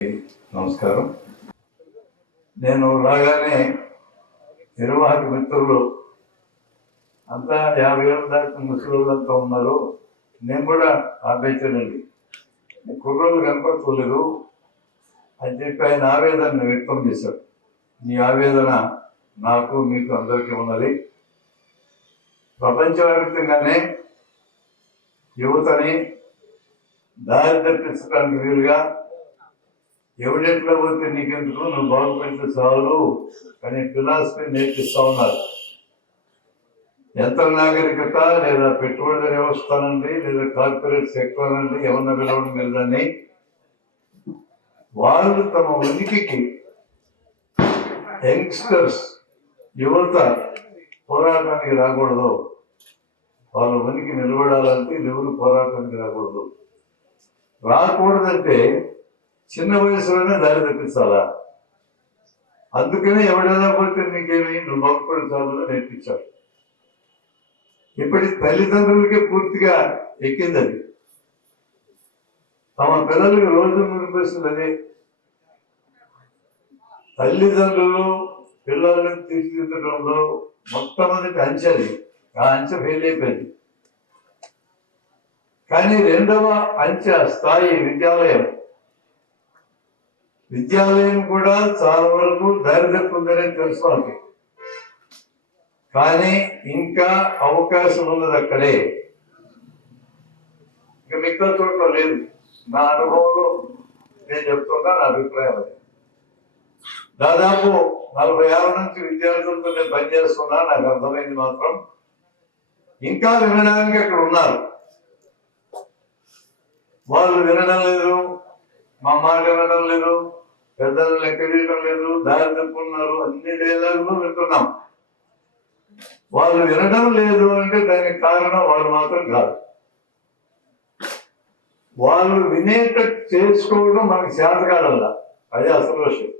నమస్కారం. నేను రాగానే నిర్వాహక మిత్రులు అంతా 50 ఏళ్ళ దాకా ముసలిళ్ళంతా ఉన్నారు. నేను కూడా ఆపేసానండి, కుర్రోళ్ళు కనపడలేదు అని చెప్పి ఆయన ఆవేదన వ్యక్తం చేశారు. ఈ ఆవేదన నాకు మీకు అందరికీ ఉన్నది. ప్రపంచవ్యాప్తంగానే యువతని దారి తప్పించడానికి వీలుగా ఎవడెట్లా పోతే నీకెందుకు, నువ్వు బాగుపడితే చాలు అనే ఫిలాసఫీ నేర్పిస్తా ఉన్నారు. యంత్ర నాగరికత లేదా పెట్టుబడి వ్యవస్థ అనండి, లేదా కార్పొరేట్ సెక్టర్ అనండి, ఏమన్నా పిలవడం మీరు దాన్ని, వాళ్ళు తమ ఉనికికి యంగ్స్టర్స్ యువత పోరాటానికి రాకూడదు. వాళ్ళ ఉనికి నిలబడాలంటే ఎవరు పోరాటానికి రాకూడదు. రాకూడదంటే చిన్న వయసులోనే దారి తప్పించాలా. అందుకనే ఎవడైనా పోతే నీకేమి, నువ్వు బాగుపడి చాలు నేర్పించారు. ఇప్పటి తల్లిదండ్రులకే పూర్తిగా ఎక్కింది అది. తమ పిల్లలకి రోజు మునిపిస్తుంది అదే. తల్లిదండ్రులు పిల్లల్ని తీర్చిదిద్దడంలో మొట్టమొదటి అంచె అది. ఆ అంచె ఫెయిల్ అయిపోయింది. కానీ రెండవ అంచె స్థాయి విద్యాలయం కూడా చాలా వరకు దారి తప్పుందనే తెలుసు మనకి. కానీ ఇంకా అవకాశం ఉన్నది అక్కడే, ఇంకా మిగతా చోట్ల లేదు. నా అనుభవంలో నేను చెప్తున్నా, నా అభిప్రాయం అది. దాదాపు 40 ఏళ్ళ నుంచి విద్యార్థులతో నేను పనిచేస్తున్నా. నాకు అర్థమైంది మాత్రం ఇంకా వినడానికి అక్కడ ఉన్నారు. వాళ్ళు వినడం లేదు, మా మాట వినడం లేదు, పెద్దలు లెక్క చేయడం లేదు, దారి తప్పున్నారు, అన్ని డైలాగులు వింటున్నాం. వాళ్ళు వినడం లేదు అంటే దానికి కారణం వాళ్ళు మాత్రం కాదు. వాళ్ళు వినేటట్టు చేసుకోవడం మనకు చేత కాదల్లా. అదే అసలు విషయం.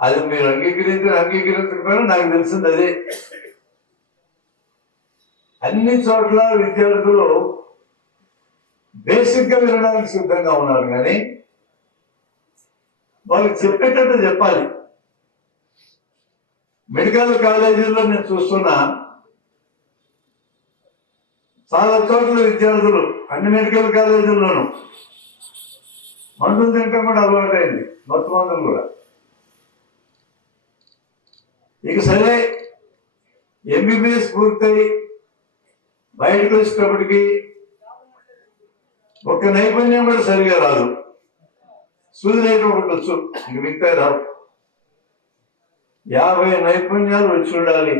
అది మీరు అంగీకరించకపోయినా నాకు తెలిసింది అదే. అన్ని చోట్ల విద్యార్థులు బేసిక్ గా వినడానికి సిద్ధంగా ఉన్నారు, కానీ వాళ్ళకి చెప్పేటట్టు చెప్పాలి. మెడికల్ కాలేజీల్లో నేను చూస్తున్నా, చాలా చోట్ల విద్యార్థులు అన్ని మెడికల్ కాలేజీల్లోనూ మందులు తినటం కూడా అలవాటైంది, మత్తు మందులు కూడా. ఇక సరే, ఎంబీబీఎస్ పూర్తయి బయటకు వచ్చేటప్పటికి ఒక నైపుణ్యం కూడా సరిగా రాదు. సూదిరేయటం ఒకటి వచ్చు, ఇంక మిగతా రావు. 50 నైపుణ్యాలు వచ్చి ఉండాలి,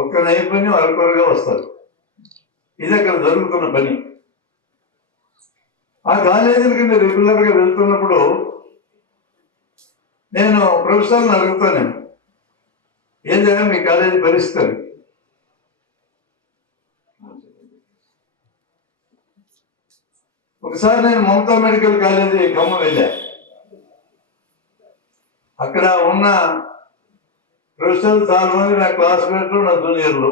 ఒక్క నైపుణ్యం అరకొరగా వస్తారు. ఇది అక్కడ జరుగుతున్న పని. ఆ కాలేజీలకి నేను రెగ్యులర్ గా వెళ్తున్నప్పుడు నేను ప్రొఫెసర్ని అడుగుతాను, ఏం చేయాలి మీ కాలేజీ పరిస్థితి. ఒకసారి నేను మమతా మెడికల్ కాలేజీ ఖమ్మం వెళ్ళా. అక్కడ ఉన్న ప్రొఫెసర్లు చాలా మంది నా క్లాస్మేట్లు, నా జూనియర్లు.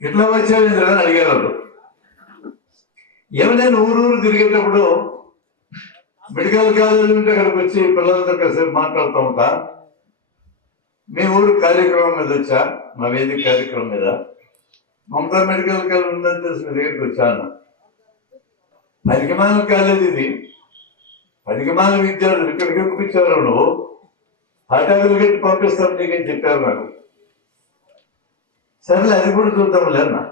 ఇట్లా వచ్చేది అని అడిగారు. ఏమైనా ఊరూరు తిరిగేటప్పుడు మెడికల్ కాలేజీ ఉంటే అక్కడికి వచ్చి పిల్లలతో కాసేపు మాట్లాడుతూ ఉంటా. మీ ఊరు కార్యక్రమం మీద వచ్చా, మా వేదిక కార్యక్రమం మీద. మమతా మెడికల్ కాలేజ్ ఉందని తెలిసి మీ దగ్గరికి వచ్చాను. పరిగమాల కాలేజ్ ఇది, పరిగమాల విద్యార్థులు ఇక్కడికి పంపించారు. నువ్వు హఠాత్తులు కట్టి పంపిస్తాను నీకని చెప్పారు నాకు. సరేలే, అది కూడా చూద్దాం లేదన్నా.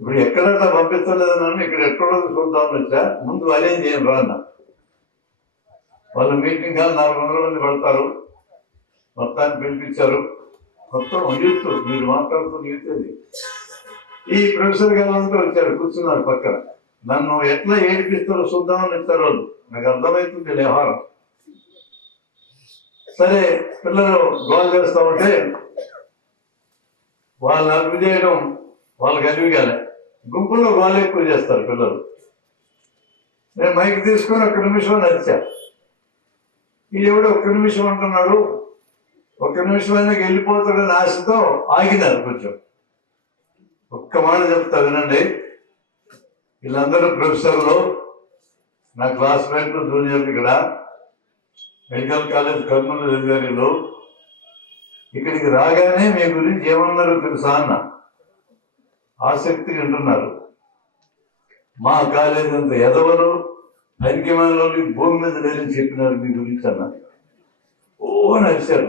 ఇప్పుడు ఎక్కడన్నా పంపిస్తలేదన్నాను, ఇక్కడ ఎక్కడో చూద్దామని వచ్చా. ముందు అరేంజ్ చేయండి రా అన్న. వాళ్ళు మీటింగ్ హాల్ 400 మంది పడతారు, మొత్తాన్ని పిలిపించారు. మొత్తం యూత్, మీరు మాట్లాడుతున్న యూత్. ఈ ప్రొఫెసర్ గారంతా వచ్చారు, కూర్చున్నారు పక్కన. నన్ను ఎట్లా ఏడిపిస్తారో చూద్దామని వచ్చారు వాళ్ళు. నాకు అర్థమవుతుంది వ్యవహారం. సరే, పిల్లలు గోల్ చేస్తా ఉంటే వాళ్ళని అదుపు చేయడం వాళ్ళకి అలివిగానే. గుంపుల్లో గోల్ ఎక్కువ చేస్తారు పిల్లలు. నేను మైక్ తీసుకొని 1 నిమిషం నచ్చా. ఈ ఎవడో 1 నిమిషం అంటున్నాడు, ఒక్క నిమిషమైనా వెళ్ళిపోతాడని ఆశతో ఆగినారు కొంచెం. ఒక్క మాట చెప్తా వినండి. వీళ్ళందరూ ప్రొఫెసర్లు, నా క్లాస్మేట్లు, జూనియర్లు. ఇక్కడ మెడికల్ కాలేజ్ కర్నూలు దగ్గరలో ఇక్కడికి రాగానే మీ గురించి ఏమన్నారో తెలుసా అన్న. ఆసక్తి వింటున్నారు. మా కాలేజ్ అంత ఎదవలు ఐక్యమైన భూమి మీద లేదని చెప్పినారు మీ గురించి అన్న. ఓ నడిచారు.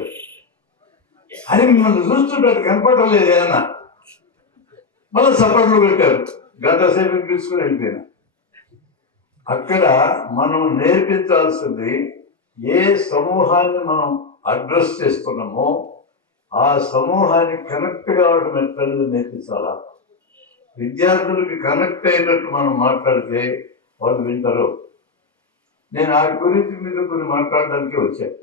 అని మిమ్మల్ని చూస్తుంటారు, కనపడలేదే అన్న. మళ్ళీ సపోర్ట్లు పెట్టారు. గంట సేపు పిలుచుకుని వెళ్ళిపోయినా. అక్కడ మనం నేర్పించాల్సింది, ఏ సమూహాన్ని మనం అడ్రస్ చేస్తున్నామో ఆ సమూహాన్ని కనెక్ట్ కావడం ఎట్లనేది నేర్పించాలా. విద్యార్థులకి కనెక్ట్ అయ్యేటట్టు మనం మాట్లాడితే వాళ్ళు వింటారు. నేను ఆ గురించి మీద కొన్ని మాట్లాడడానికి వచ్చాను.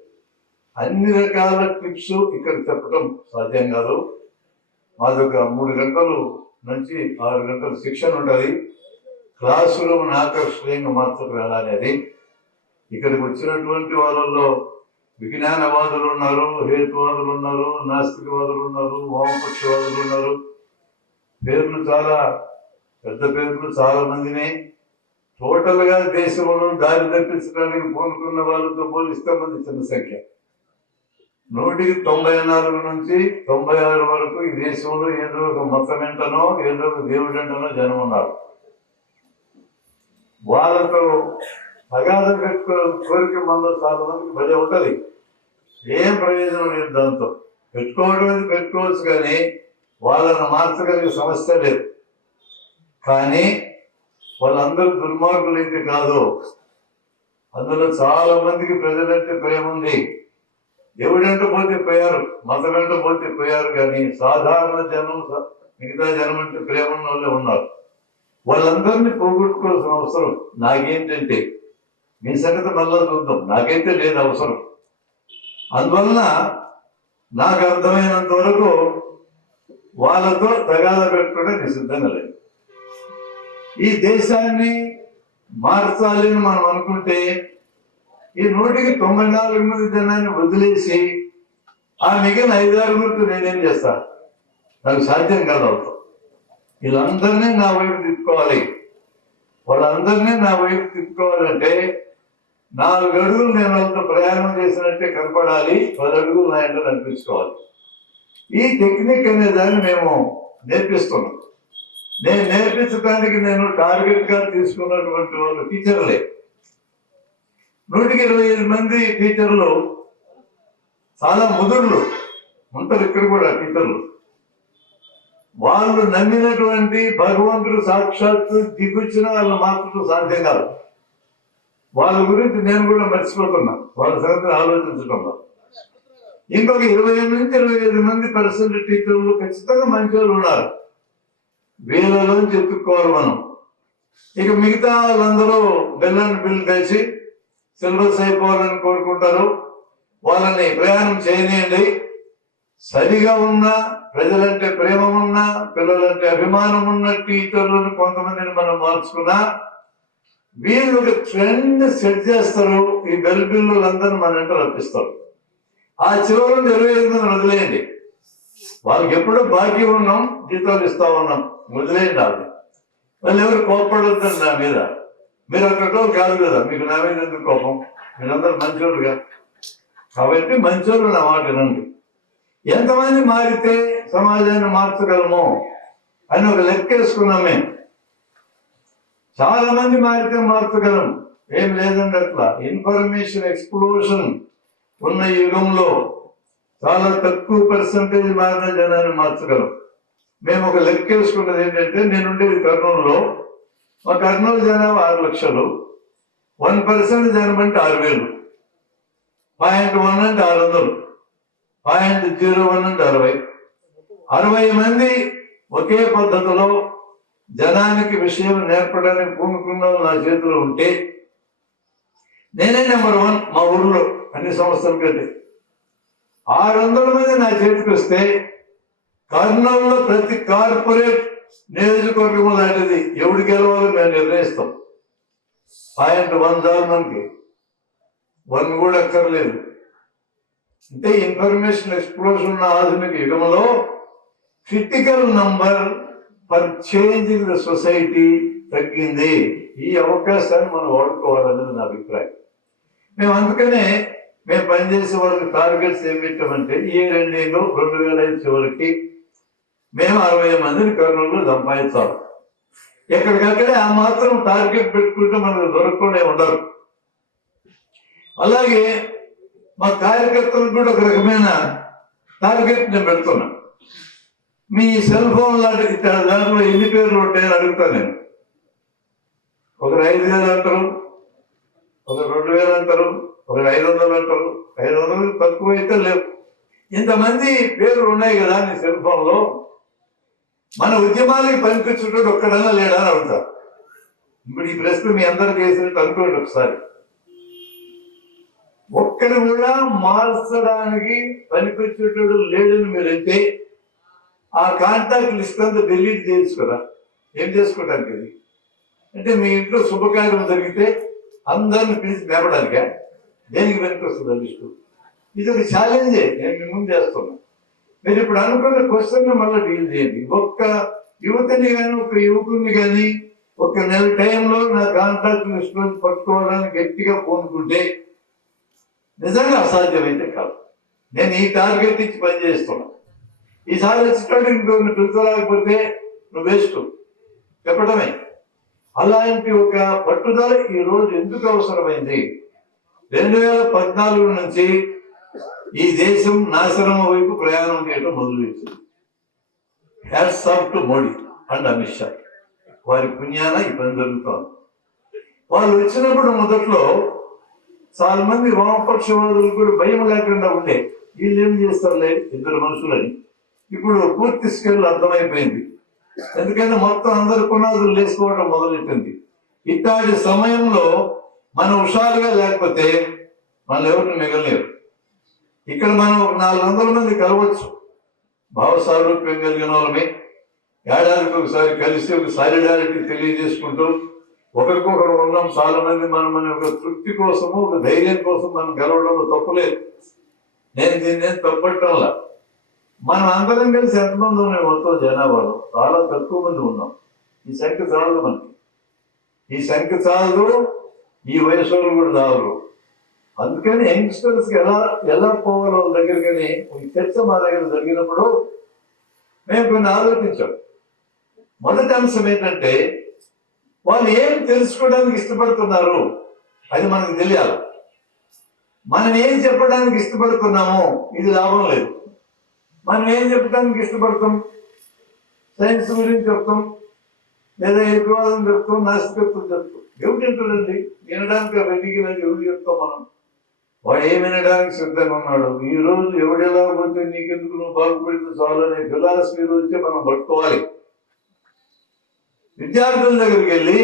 అన్ని రకాల టిప్స్ ఇక్కడ చెప్పడం సాధ్యం కాదు. మాదొక 3 గంటలు నుంచి 6 గంటల శిక్షణ ఉంటుంది. క్లాస్ రూమ్ ఆకర్షణీయంగా మార్చడం ఎలా అనేది. ఇక్కడికి వచ్చినటువంటి వాళ్ళల్లో విజ్ఞానవాదులు ఉన్నారు, హేతువాదులు ఉన్నారు, నాస్తికవాదులు ఉన్నారు, వామపక్షవాదులు ఉన్నారు. పేర్లు చాలా పెద్ద పేర్లు, చాలా మందిని. టోటల్ గా దేశంలో దారి తప్పించడానికి పూనుకున్న వాళ్ళతో పోలిస్తే మంది చిన్న సంఖ్య. 100కి 94 నుంచి 96 వరకు ఈ దేశంలో ఏదో ఒక మతమెంటనో ఏదో ఒక దేవుడంటనో జనం ఉన్నారు. వాళ్ళతో అగాధం కోరిక మనలో చాలా మందికి భలే ఉంటది. ఏం ప్రయోజనం లేదు దాంతో. పెట్టుకోవడం పెట్టుకోవచ్చు, కానీ వాళ్ళను మార్చగలిగే సమస్య లేదు. కానీ వాళ్ళందరూ దుర్మార్గులు అయితే కాదు. అందులో చాలా మందికి ప్రజలంటే ప్రేమ ఉంది. దేవుడంటూ పోతే పోయారు, మతం వెంట పోతే పోయారు, కానీ సాధారణ జనం, మిగతా జనం అంటే ప్రేమ ఉన్న వాళ్ళే ఉన్నారు. వాళ్ళందరినీ పోగొట్టుకోవాల్సిన అవసరం నాకేంటంటే, మీ సంగతి మళ్ళా చూద్దాం, నాకైతే లేదు అవసరం. అందువలన నాకు అర్థమైనంత వరకు వాళ్ళతో తగాదా పెట్టుకోవడం సిద్ధంగా లేదు. ఈ దేశాన్ని మార్చాలని మనం అనుకుంటే ఈ 100కి 94 మంది జనాన్ని వదిలేసి ఆ మిగిలిన 5-6 నేనేం చేస్తా? నాకు సాధ్యం కాదు. అవుతాం వీళ్ళందరినీ నా వైపు తిప్పుకోవాలి. వాళ్ళందరినీ నా వైపు తిప్పుకోవాలంటే 4 అడుగులు నేను వాళ్ళతో ప్రయాణం చేసినట్టే కనపడాలి, 10 అడుగులు నా ఇంట్లో అనిపించుకోవాలి. ఈ టెక్నిక్ అనే దాన్ని మేము నేర్పిస్తున్నాం. నేను నేర్పించడానికి నేను టార్గెట్ గా తీసుకున్నటువంటి వాళ్ళు టీచర్లే. 100కి 25 మంది టీచర్లు చాలా ముదుర్లు ఉంటారు. ఇక్కడ కూడా టీచర్లు వాళ్ళు నమ్మినటువంటి భగవంతుడు సాక్షాత్తు దిగొచ్చిన వాళ్ళు మార్చడం సాధ్యం కాదు. వాళ్ళ గురించి నేను కూడా మర్చిపోతున్నా, వాళ్ళ సంగతి ఆలోచించడంలో. ఇంకొక 20 నుంచి 25 మంది పర్సెంట్ టీచర్లు ఖచ్చితంగా మంచి వాళ్ళు ఉన్నారు. వీళ్ళలోంచి ఎత్తుక్కోవాలి మనం. ఇక మిగతా వాళ్ళందరూ బెల్లని బిల్లు కలిసి సిలబస్ అయిపోవాలని కోరుకుంటారు. వాళ్ళని ప్రయాణం చేయనియండి. సరిగా ఉన్న ప్రజలంటే ప్రేమ ఉన్నా, పిల్లలంటే అభిమానం ఉన్న టీచర్లను కొంతమందిని మనం మార్చుకున్నా వీళ్ళు ఒక ట్రెండ్ సెట్ చేస్తారు. ఈ బెల్ బిల్లులందరూ మన ఇంట రప్పిస్తారు. ఆ చివరి 25 మంది వదిలేయండి. వాళ్ళకి ఎప్పుడో బాకీ ఉన్నాం, జీతాలు ఇస్తా ఉన్నాం, వదిలేయండి. వాళ్ళు ఎవరు కోప్పడొద్దండి నా మీద. మీరు అక్కడో కాదు కదా, మీకు నా మీద ఎందుకు కోపం? మీరందరూ మంచోళ్ళుగా. కాబట్టి మంచోళ్ళు నా మాట వినండి. ఎంతమంది మారితే సమాజాన్ని మార్చగలము అని ఒక లెక్క వేసుకున్నాం మేము. చాలా మంది మారితే మార్చగలం, ఏం లేదండి. అట్లా ఇన్ఫర్మేషన్ ఎక్స్ప్లోషన్ ఉన్న యుగంలో చాలా తక్కువ పర్సంటేజ్ మారిన జనాన్ని మార్చగలం. మేము ఒక లెక్క వేసుకున్నది ఏంటంటే, నేనుండేది కర్నూలులో. మా కర్నూలు జనాభా 6 లక్షలు. 1% జనం అంటే 6,000. 0.1 అంటే 600. 0.01 అంటే 60. 60 మంది ఒకే పద్ధతిలో జనానికి విషయం నేర్పడానికి పూనుకున్న నా చేతిలో ఉంటే నేనే నెంబర్ 1 మా ఊళ్ళో అన్ని సంవత్సరాల కంటే. 600 మంది నా చేతికి వస్తే కర్నూలులో ప్రతి కార్పొరేట్ నియోజకవర్గం లాంటిది ఎవడు గెలవాలో మేము నిర్ణయిస్తాం. 0.1 చాలు మనకి, 1 కూడా అక్కర్లేదు. అంటే ఇన్ఫర్మేషన్ ఎక్స్ప్లోజన్ ఉన్న ఆధునిక యుగంలో critical number for changing the society తగ్గింది. ఈ అవకాశాన్ని మనం వాడుకోవాలనేది నా అభిప్రాయం. మేము అందుకనే మేము పనిచేసే వాళ్ళకి టార్గెట్స్ ఏమి పెట్టామంటే ఈ 2005 చివరికి మేము 60 మందిని కర్నూలులో సంపాదించాలి. ఎక్కడికక్కడే ఆ మాత్రం టార్గెట్ పెట్టుకుంటే మనకు దొరకకుండా ఉండరు. అలాగే మా కార్యకర్తలకు కూడా ఒక రకమైన టార్గెట్ నేను పెడుతున్నా. మీ సెల్ ఫోన్ లాంటి దాంట్లో ఎన్ని పేర్లు ఉంటాయని అడుగుతాను నేను. ఒకరు 5,000 అంటారు, ఒకరు 2,000 అంటారు, ఒకరు 500 అంటారు. 500 తక్కువ అయితే లేవు. ఇంతమంది పేర్లు ఉన్నాయి కదా నీ సెల్ ఫోన్ లో, మన ఉద్యమాలకి పనిపించుకుంటూ ఒక్కడన్నా లేడా అని అడుగుతారు. ఇప్పుడు ఈ ప్రశ్న మీ అందరికి వేసినట్టు అనుకోండి ఒకసారి. ఒక్కడు కూడా మార్చడానికి పనిపించేటోడు లేడని మీరైతే ఆ కాంటాక్ట్ లిస్ట్ అంతా డిలీట్ చేసుకురా. ఏం చేసుకోవడానికి అది అంటే మీ ఇంట్లో శుభకార్యం జరిగితే అందరిని పిలిచి మేపడానికా? దేనికి పనికి వస్తుంది ఆ లిస్టు? ఇది ఒక ఛాలెంజే నేను మీ ముందు చేస్తున్నా. మీరు ఇప్పుడు అనుకున్న క్వశ్చన్ మళ్ళీ డీల్ చేయండి. ఒక్క యువతిని కానీ ఒక యువకుడిని కానీ ఒక నెల టైంలో నా కాంటాక్ట్ లిస్ట్ నుంచి పట్టుకోవాలని గట్టిగా పూనుకుంటే నిజంగా అసాధ్యమైతే కాదు. నేను ఈ టార్గెట్ ఇచ్చి పనిచేస్తున్నా. ఈసారి వచ్చినట్టు ఇంకొన్ని పిలుచరాకపోతే నువ్వు వేస్ట్ చెప్పడమే. అలాంటి ఒక పట్టుదల ఈ రోజు ఎందుకు అవసరమైంది? 2014 నుంచి ఈ దేశం నాశనం వైపు ప్రయాణం చేయడం మొదలుపెట్టింది. Hats off to Modi and Amit Shah. వారి పుణ్యాన ఈ పని జరుగుతోంది. వాళ్ళు వచ్చినప్పుడు మొదట్లో చాలా మంది వామపక్షవాదులు కూడా భయం లేకుండా ఉండే, వీళ్ళు ఏం చేస్తారులే ఇద్దరు మనుషులని. ఇప్పుడు పూర్తి స్కేల్ అర్థమైపోయింది. ఎందుకంటే మొత్తం అందరు పునాదులు లేసుకోవడం మొదలెట్టింది. ఇట్లాంటి సమయంలో మనం హుషారుగా లేకపోతే మనం ఎవరిని మిగలలేరు. ఇక్కడ మనం 400 మంది కలవచ్చు, భావసారూప్యం కలిగిన వాళ్ళమే. ఏడాదికి ఒకసారి కలిసి ఒక సాలిడారిటీ తెలియజేసుకుంటూ ఒకరికొకరు ఉన్నాం. చాలా మంది మనం మన ఒక తృప్తి కోసము ఒక ధైర్యం కోసం మనం గెలవడంలో తప్పులేదు. నేను దీన్ని తప్పట్టంలా. మనం అందరం కలిసి ఎంతమంది ఉన్నాయి మొత్తం జనాభాలో? చాలా తక్కువ మంది ఉన్నాం. ఈ సంఖ్య చాలదు మనకి. ఈ సంఖ్య చాలదు, ఈ వయసు వాళ్ళు కూడా చాలరు. అందుకని యంగ్స్టర్స్కి ఎలా పోవాలో వాళ్ళ దగ్గరకని ఈ చర్చ మా దగ్గర జరిగినప్పుడు మేము కొన్ని ఆలోచించాం. మొదటి అంశం ఏంటంటే వాళ్ళు ఏం తెలుసుకోవడానికి ఇష్టపడుతున్నారు అది మనకు తెలియాలి. మనం ఏం చెప్పడానికి ఇష్టపడుతున్నామో ఇది లాభం లేదు. మనం ఏం చెప్పడానికి ఇష్టపడతాం? సైన్స్ గురించి చెప్తాం, లేదా ఎక్కువవాదం చెప్తాం, నాస్తికత్వం చెప్తాం. ఎవరు తింటాడండి? వినడానికి వెతికినది ఎవరు చెప్తాం మనం? వాడు ఏం వినడానికి సిద్ధంగా ఉన్నాడు. ఈ రోజు ఎవడెలా పోతే నీకెందుకు, నువ్వు బాగుపడితే చాలు అనే ఫిలాసఫీ వచ్చే మనం పట్టుకోవాలి. విద్యార్థుల దగ్గరికి వెళ్ళి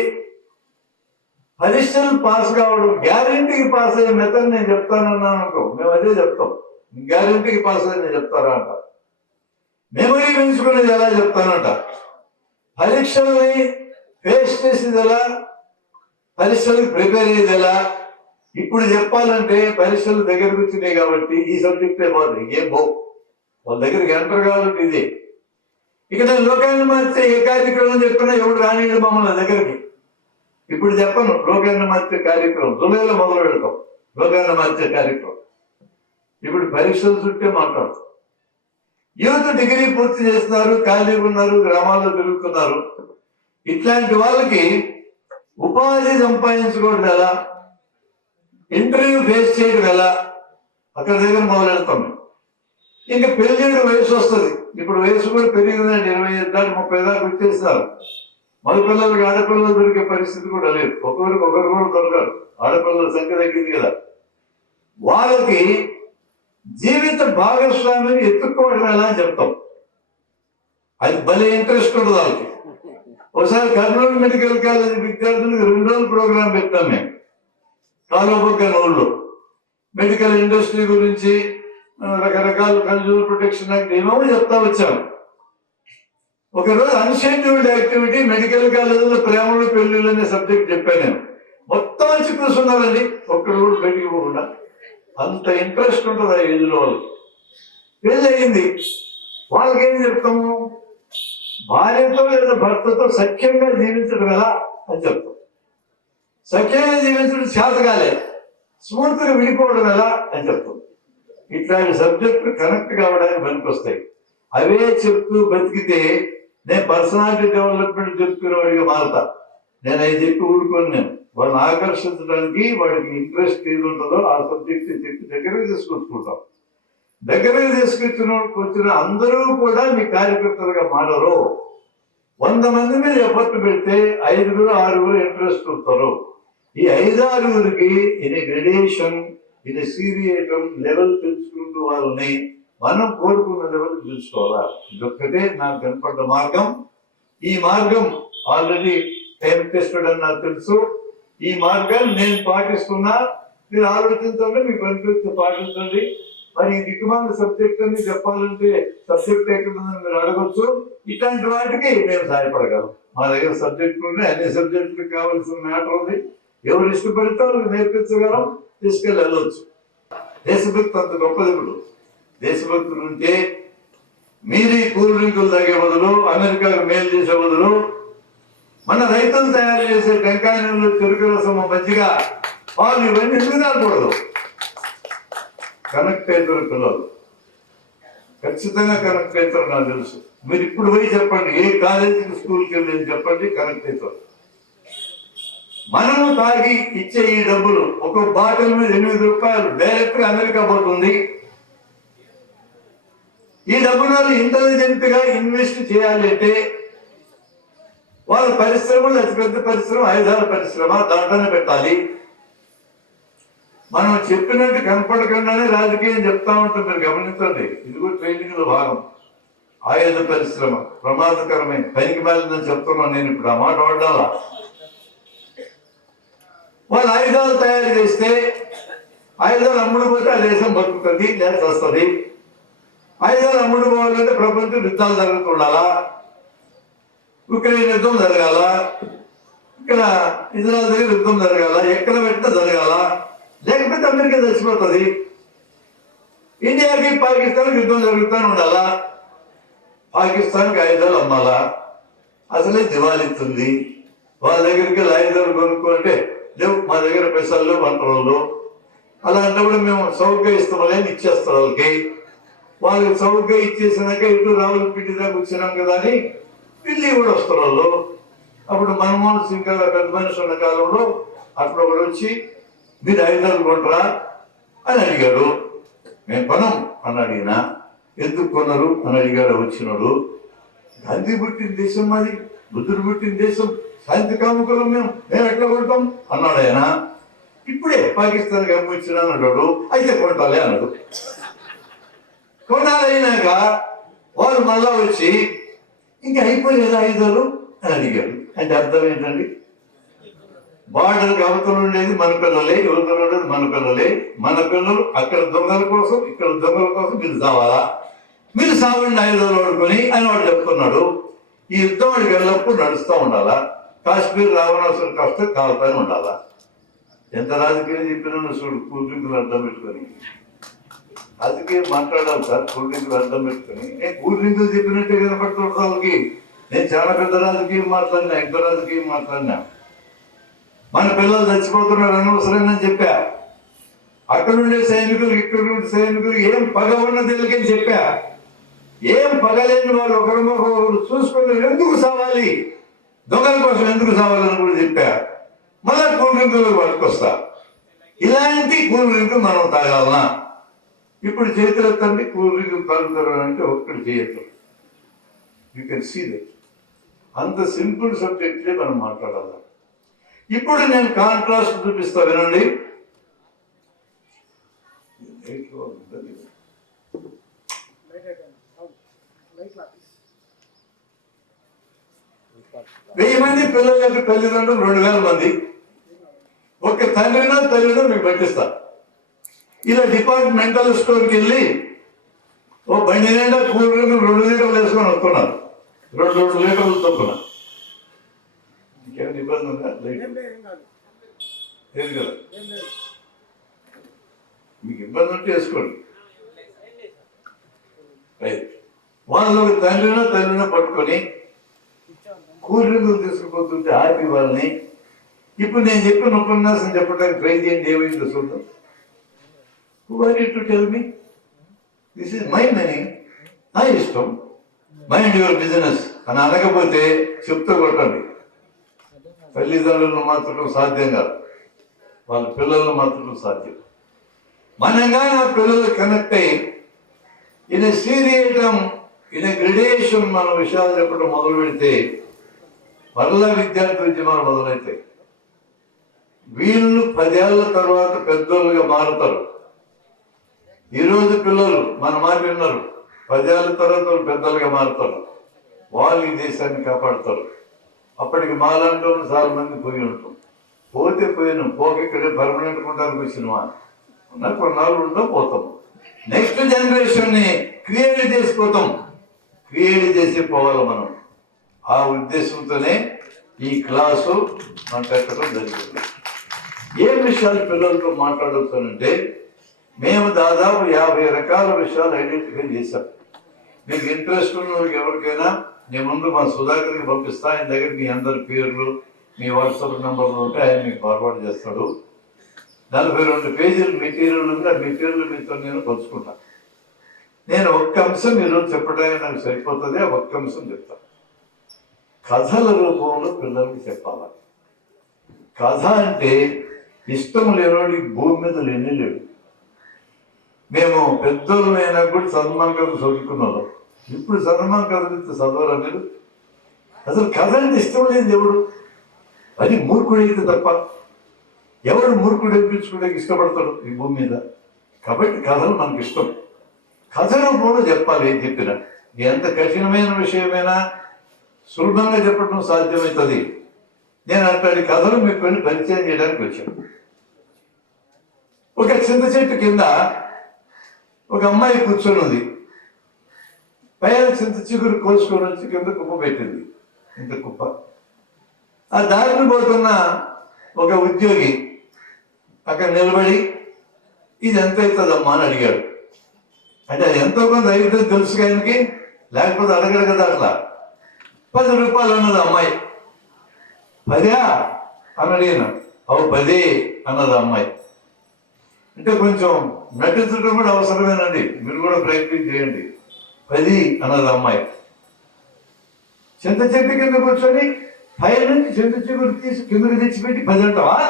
పరీక్షలు పాస్ కావడం, గ్యారెంటీకి పాస్ అయ్యే మెథడ్ నేను చెప్తానన్నాను అనుకో, మేము అదే చెప్తాం. గ్యారెంటీకి పాస్ అయ్యి నేను చెప్తారా అంట. మెమరీ పెంచుకునేది ఎలా చెప్తానంట. పరీక్షల్ని ఫేస్ చేసేది ఎలా, పరీక్షలకు ప్రిపేర్ అయ్యేది ఎలా. ఇప్పుడు చెప్పాలంటే పరీక్షలు దగ్గరకు వచ్చినాయి కాబట్టి ఈ సబ్జెక్టే బాగుంది, ఇంకేం బాగు. వాళ్ళ దగ్గరికి ఎంటర్ కావాలంటే ఇదే. ఇక నేను లోకాన్ని మార్చే ఏ కార్యక్రమం చెప్పినా ఎవడు రానియడు మమ్మల్ని దగ్గరికి. ఇప్పుడు చెప్పను లోకాన్ని మార్చే కార్యక్రమం, జూలైలో మొదలు పెడతాం లోకాన్ని మార్చే కార్యక్రమం. ఇప్పుడు పరీక్షలు చుట్టే మాట్లాడతాం. యూత్ డిగ్రీ పూర్తి చేస్తున్నారు, ఖాళీగా ఉన్నారు, గ్రామాల్లో తిరుగుతున్నారు. ఇట్లాంటి వాళ్ళకి ఉపాధి సంపాదించుకోవడం ఎలా, ఇంటర్వ్యూ ఫేస్ చేయడం ఎలా, అక్కడ దగ్గర మొదలు పెడతాం. ఇంకా పెళ్ళిడు వయసు వస్తుంది. ఇప్పుడు వయసు కూడా పెరిగిందండి, 25 దాకా 30 దాకా వచ్చేస్తారు. మగపిల్లలకి ఆడపిల్లలు దొరికే పరిస్థితి కూడా లేదు. ఒకరు కూడా దొరకరు. ఆడపిల్లల సంఖ్య తగ్గింది కదా. వాళ్ళకి జీవిత భాగస్వామిని ఎత్తుక్కోవడం ఎలా అని చెప్తాం. అది భలే ఇంట్రెస్ట్ ఉండదు వాళ్ళకి. ఒకసారి కర్నూలు మెడికల్ కాలేజ్ విద్యార్థులకు 2 రోజులు ప్రోగ్రాం పెట్టాం మేము కాలువపక్క ఊళ్ళో. మెడికల్ ఇండస్ట్రీ గురించి, రకరకాల కన్జ్యూమర్ ప్రొటెక్షన్ యాక్ట్ ఏమో చెప్తా వచ్చాము. ఒకరోజు అన్షెడ్యూల్డ్ యాక్టివిటీ మెడికల్ కాలేజీలో ప్రేమలు పెళ్లిళ్ళు అనే సబ్జెక్ట్ చెప్పాను నేను. మొత్తం వచ్చి కూర్చున్నారండి, ఒక్కరు కూడా బయటికి పోకుండా. అంత ఇంట్రెస్ట్ ఉంటుంది ఆ ఏజ్లో వాళ్ళకి. పెళ్ళి అయింది, వాళ్ళకేం చెప్తాము? భార్యతో లేదా భర్తతో సఖ్యంగా జీవించడం ఎలా అని చెప్తాం. సఖ్యంగా జీవించడం చేతగాలే, స్మూత్గా విడిపోవడం ఎలా అని చెప్తాం. ఇట్లాంటి సబ్జెక్టులు కనెక్ట్ కావడానికి పనికొస్తాయి. అవే చెప్తూ బతికితే నేను పర్సనాలిటీ డెవలప్మెంట్ చెప్తున్నవాడిగా మారుతా. నేను అవి చెప్పి ఊరుకొని నేను వాళ్ళని ఆకర్షించడానికి వాడికి ఇంట్రెస్ట్ ఏది ఉంటుందో ఆ సబ్జెక్ట్ చెప్పి దగ్గరగా తీసుకొచ్చుకుంటాం. దగ్గరగా తీసుకొచ్చిన అందరూ కూడా మీ కార్యకర్తలుగా మారరు. 100 మంది మీద ఎఫర్ట్ పెడితే 5 6 ఇంట్రెస్ట్ ఉంటారు. ఈ 5 6 ఇన్ గ్రెడేషన్ ఇన్ సీరియేటం లెవెల్ పెంచుకుంటూ వాళ్ళని మనం కోరుకున్న లెవెల్ తెలుసుకోవాలా. ఇదొక్కటే నాకు కనపడ్డ మార్గం. ఈ మార్గం ఆల్రెడీ టైం టెస్టెడ్ అని నాకు తెలుసు. ఈ మార్గాన్ని నేను పాటిస్తున్నా. మీరు ఆలోచించండి, మీకు అనిపిస్తే పాటించండి. మరి ఈ దిక్కుమాల సబ్జెక్ట్ అని చెప్పాలంటే సబ్జెక్ట్ ఎక్కడుందని మీరు అడగొచ్చు. ఇట్లాంటి వాటికి మేము సహాయపడగలం. మా దగ్గర సబ్జెక్టులు ఉన్నాయి, అన్ని సబ్జెక్టులకు కావాల్సిన మ్యాటర్ ఉంది. ఎవరు ఇష్టపడితే వాళ్ళకి నేర్పించగలం, తీసుకెళ్ళి వెళ్ళవచ్చు. దేశభక్తి అంత గొప్పది. ఇప్పుడు దేశభక్తులు ఉంటే మీరు ఈ కూల్ డ్రింకులు తాగే బదులు, అమెరికాకు మేలు చేసే బదులు, మన రైతులు తయారు చేసే టెంకాయ నీళ్ళు, చెరుకు రసం, మజ్జిగ, పాలు ఇవన్నీ ఎందుకు తాగకూడదు? కనెక్ట్ అవుతారు పిల్లలు, ఖచ్చితంగా కనెక్ట్ అవుతారు. నాకు తెలుసు. మీరు ఇప్పుడు పోయి చెప్పండి, ఏ కాలేజీకి స్కూల్కి వెళ్ళి చెప్పండి, కనెక్ట్ అవుతారు. మనము తాగి ఇచ్చే ఈ డబ్బులు, ఒక బాటిల్ మీద 8 రూపాయలు డైరెక్ట్ గా అమెరికా పోతుంది. ఈ డబ్బులు ఇంటెలిజెంట్ గా ఇన్వెస్ట్ చేయాలంటే వాళ్ళ పరిశ్రమలు అతిపెద్ద పరిశ్రమ, ఆయుధాల పరిశ్రమ, దాంట్లోనే పెట్టాలి. మనం చెప్పినట్టు కనపడకుండానే రాజకీయం చెప్తా ఉంటాం. మీరు గమనించండి, ఇది కూడా ట్రైనింగ్ లో భాగం. ఆయుధ పరిశ్రమ ప్రమాదకరమైన పనికి మాలిందని చెప్తున్నాను నేను. ఇప్పుడు ఆ మాట వాడాలా? వాళ్ళు ఆయుధాలు తయారు చేస్తే ఆయుధాలు అమ్ముడుపోతే ఆ దేశం బతుకుతుంది, లేదా వస్తుంది. ఆయుధాలు అమ్ముడుపోవాలంటే ప్రపంచం యుద్ధాలు జరుగుతుండాలా, ఉక్రెయిన్ యుద్ధం జరగాల, ఇక్కడ ఇజ్రాయల్ దగ్గర యుద్ధం జరగాల, ఎక్కడ పెట్టినా జరగాల, లేకపోతే అమెరికా చచ్చిపోతుంది. ఇండియాకి పాకిస్తాన్కి యుద్ధం జరుగుతూనే ఉండాలా, పాకిస్తాన్కి ఆయుధాలు అమ్మాలా, అసలే దివాళిస్తుంది. వాళ్ళ దగ్గరికి ఆయుధాలు కొనుక్కుంటే లేవు, మా దగ్గర పైసలు వంటలు. అలాంటప్పుడు మేము చౌకగా ఇస్తామని ఇచ్చేస్తారు వాళ్ళకి. వాళ్ళకి చౌకగా ఇచ్చేసినాక ఇటు రావులపేట దాకా వచ్చినాం కదా అని ఢిల్లీ కూడా వస్తారు వాళ్ళు. అప్పుడు మన్మోహన్ సింగ్ గారు పెద్ద మనిషి ఉన్న కాలంలో అప్పుడు ఒకడు వచ్చి, మీరు ఆయుధాలు కొంటరా అని అడిగాడు. మేము కొనం అని అడిగినా. ఎందుకు కొనరు అని అడిగాడు వచ్చినాడు. గాంధీ పుట్టిన దేశం మాది, బుద్ధుడు పుట్టిన దేశం, శాంతి కాముకులం మేము ఎట్లా కొంటాం అన్నాడు ఆయన. ఇప్పుడే పాకిస్తాన్కి అమ్మిచ్చినా అన్నాడు. అయితే కొంటాలే అన్నాడు. కొనాలైనాక వాళ్ళు మళ్ళా వచ్చి, ఇంకా అయిపోలేదు ఆయుధాలు అని అడిగాడు. అంటే అర్థం ఏంటండి? బార్డర్కి అవతల ఉండేది మన పిల్లలే, యువతలు ఉండేది మన పిల్లలే. మన పిల్లలు అక్కడ దొంగల కోసం, ఇక్కడ దొంగల కోసం మీరు సావాలా, మీరు సావండి ఆయుధాలు వాడుకొని అని వాడు చెప్తున్నాడు. ఈ యుద్ధం వాడికి వెళ్ళప్పుడు నడుస్తూ ఉండాలా. కాశ్మీర్ రావణాసురు కాస్త కాలుతానే ఉండాలా. ఎంత రాజకీయం చెప్పినా చూడు, కూల్ డ్రింకులు అర్థం పెట్టుకొని రాజకీయం మాట్లాడాలి సార్. కూల్ డ్రింకులు అర్థం పెట్టుకొని నేను కూల్ డ్రింకులు చెప్పినట్టే కనపడుతుంది వాళ్ళకి. నేను చాలా పెద్ద రాజకీయం మాట్లాడినా, ఎంత రాజకీయం మాట్లాడినా. మన పిల్లలు చచ్చిపోతున్నారు అనవసరంగా చెప్పా. అక్కడుండే సైనికులు, ఇక్కడ ఉండే సైనికులు ఏం పగ ఉన్నది వీళ్ళకని చెప్పా. ఏం పగలేని వాళ్ళు ఒకరు చూసుకొని ఎందుకు సావాలి, దొంగల కోసం ఎందుకు సావాలని కూడా చెప్పా. మళ్ళా కూల్ డ్రింకులు పట్టుకొస్తా. ఇలాంటి కూల్ డ్రింక్ మనం తాగాలనా? ఇప్పుడు చేతులు ఎత్తండి, కూల్ డ్రింక్ తాగుతారు అంటే ఒక్కటి చేయొచ్చు. You can see that. అంత సింపుల్ సబ్జెక్ట్లే మనం మాట్లాడాలి. ఇప్పుడు నేను కాంట్రాస్ట్ చూపిస్తా, వినండి. వెయ్యి మంది పిల్లల యొక్క తల్లిదండ్రులు 2000 మంది. ఒక తండ్రినో తల్లినో మీకు పట్టిస్తా. ఇలా డిపార్ట్మెంటల్ స్టోర్కి వెళ్ళి ఓ బండి నిండా కూల్ డ్రింక్ 2 లీటర్లు వేసుకొని వస్తున్నారు. 2 లీటర్లు తప్పున. ఇంకేమైనా ఇబ్బంది ఉందా? లేదు కదా. మీకు ఇబ్బంది ఉంటే వేసుకోండి. రైట్. వాళ్ళు ఒక తల్లినో పట్టుకొని కూల్ డ్రింకులు తీసుకుపోతుంటే ఆపి వాళ్ళని, ఇప్పుడు నేను చెప్పిన ఉపన్యాసం చెప్పడానికి ట్రై చేయండి, ఏమైందో చూద్దాం. Who are you to tell me? This is my money, నా ఇష్టం, మైండ్ యువర్ బిజినెస్ అని అనకపోతే చెప్తూ కొట్టండి. తల్లిదండ్రులను మాత్రం సాధ్యం కాదు, వాళ్ళ పిల్లలను మాత్రం సాధ్యం. మనంగా నా పిల్లలు కనెక్ట్ అయ్యి ఈయన సీరియటం ఈయన గ్రెడేషన్ మన విషయాలు చెప్పడం మొదలు పెడితే మరలా విద్యార్థి ఉద్యమాలు మొదలవుతాయి. వీళ్ళు 10 ఏళ్ల తర్వాత పెద్దోళ్ళుగా మారుతారు. ఈరోజు పిల్లలు మన మాట విన్నారు, 10 ఏళ్ల తర్వాత వాళ్ళు పెద్దలుగా మారుతారు. వాళ్ళు ఈ దేశాన్ని కాపాడుతారు. అప్పటికి మాలాంటి వాళ్ళు చాలా మంది పోయి ఉంటాం. పోతే పోయినాం, పోక ఇక్కడే పర్మనెంట్ ఉండడానికి వచ్చినవా, ఉన్న కొన్నాళ్ళు ఉంటాం, పోతాం. నెక్స్ట్ జనరేషన్ని క్రియేట్ చేసిపోతాం, క్రియేట్ చేసి పోవాలి మనం. ఆ ఉద్దేశంతోనే ఈ క్లాసు మనం పెట్టడం జరుగుతుంది. ఏ విషయాలు పిల్లలతో మాట్లాడవచ్చానంటే, మేము దాదాపు 50 రకాల విషయాలు ఐడెంటిఫై చేశాం. మీకు ఇంట్రెస్ట్ ఉన్న వాళ్ళకి ఎవరికైనా నేను ముందు మా సుధాకర్కి పంపిస్తా, ఆయన దగ్గర మీ అందరి పేర్లు, మీ వాట్సాప్ నెంబర్లు ఉంటే ఆయన మీకు ఫార్వర్డ్ చేస్తాడు. 42 పేజీల మెటీరియల్ ఉంది. ఆ మెటీరియల్ మీతో నేను పంచుకుంటాను. నేను ఒక్క అంశం ఈరోజు చెప్పడానికి నాకు సరిపోతుంది. ఆ ఒక్క అంశం చెప్తాను. కథల రూపంలో పిల్లలకి చెప్పాలి. కథ అంటే ఇష్టం లేనివాడు భూమి మీద లేడు. మేము పెద్దోళ్ళమైనా కూడా చందమామ కథ చదువుకున్నాం. ఇప్పుడు చందమామ కథ చదవరా మీరు? అసలు కథ అంటే ఇష్టం లేదు ఎవడు, అది మూర్ఖుడైతే తప్ప. ఎవడు మూర్ఖుడు అనిపించుకోవడానికి ఇష్టపడతాడు ఈ భూమి మీద? కాబట్టి కథలు మనకి ఇష్టం. కథ రూపంలో చెప్పాలి. ఏం చెప్పినా ఎంత కఠినమైన విషయమైనా సులభంగా చెప్పడం సాధ్యమవుతుంది. నేను అట్లాంటి కథలు మీకు కొన్ని పరిచయం చేయడానికి వచ్చాను. ఒక చింత చెట్టు కింద ఒక అమ్మాయి కూర్చొని ఉంది. పైన చింత చిగురు కోసుకొని వచ్చి కింద కుప్ప పెట్టింది. ఇంత కుప్ప. ఆ దారిని పోతున్న ఒక ఉద్యోగి అక్కడ నిలబడి ఇది ఎంత అవుతుందమ్మా అని అడిగాడు. అంటే అది ఎంతో కొంత అవుతుంది తెలుసు ఆయనకి, లేకపోతే అడగడు కదా. అట్లా 10 రూపాయలు అన్నది అమ్మాయి. 10 అని అడిగిన. అవు 10 అన్నది అమ్మాయి. అంటే కొంచెం నటించడం కూడా అవసరమేనండి, మీరు కూడా ప్రాక్టీస్ చేయండి. 10 అన్నది అమ్మాయి. చింత చెట్టు కింద కూర్చొని పైన నుంచి చింత చిగురు తీసి కిందకి తెచ్చిపెట్టి 10 అంటావా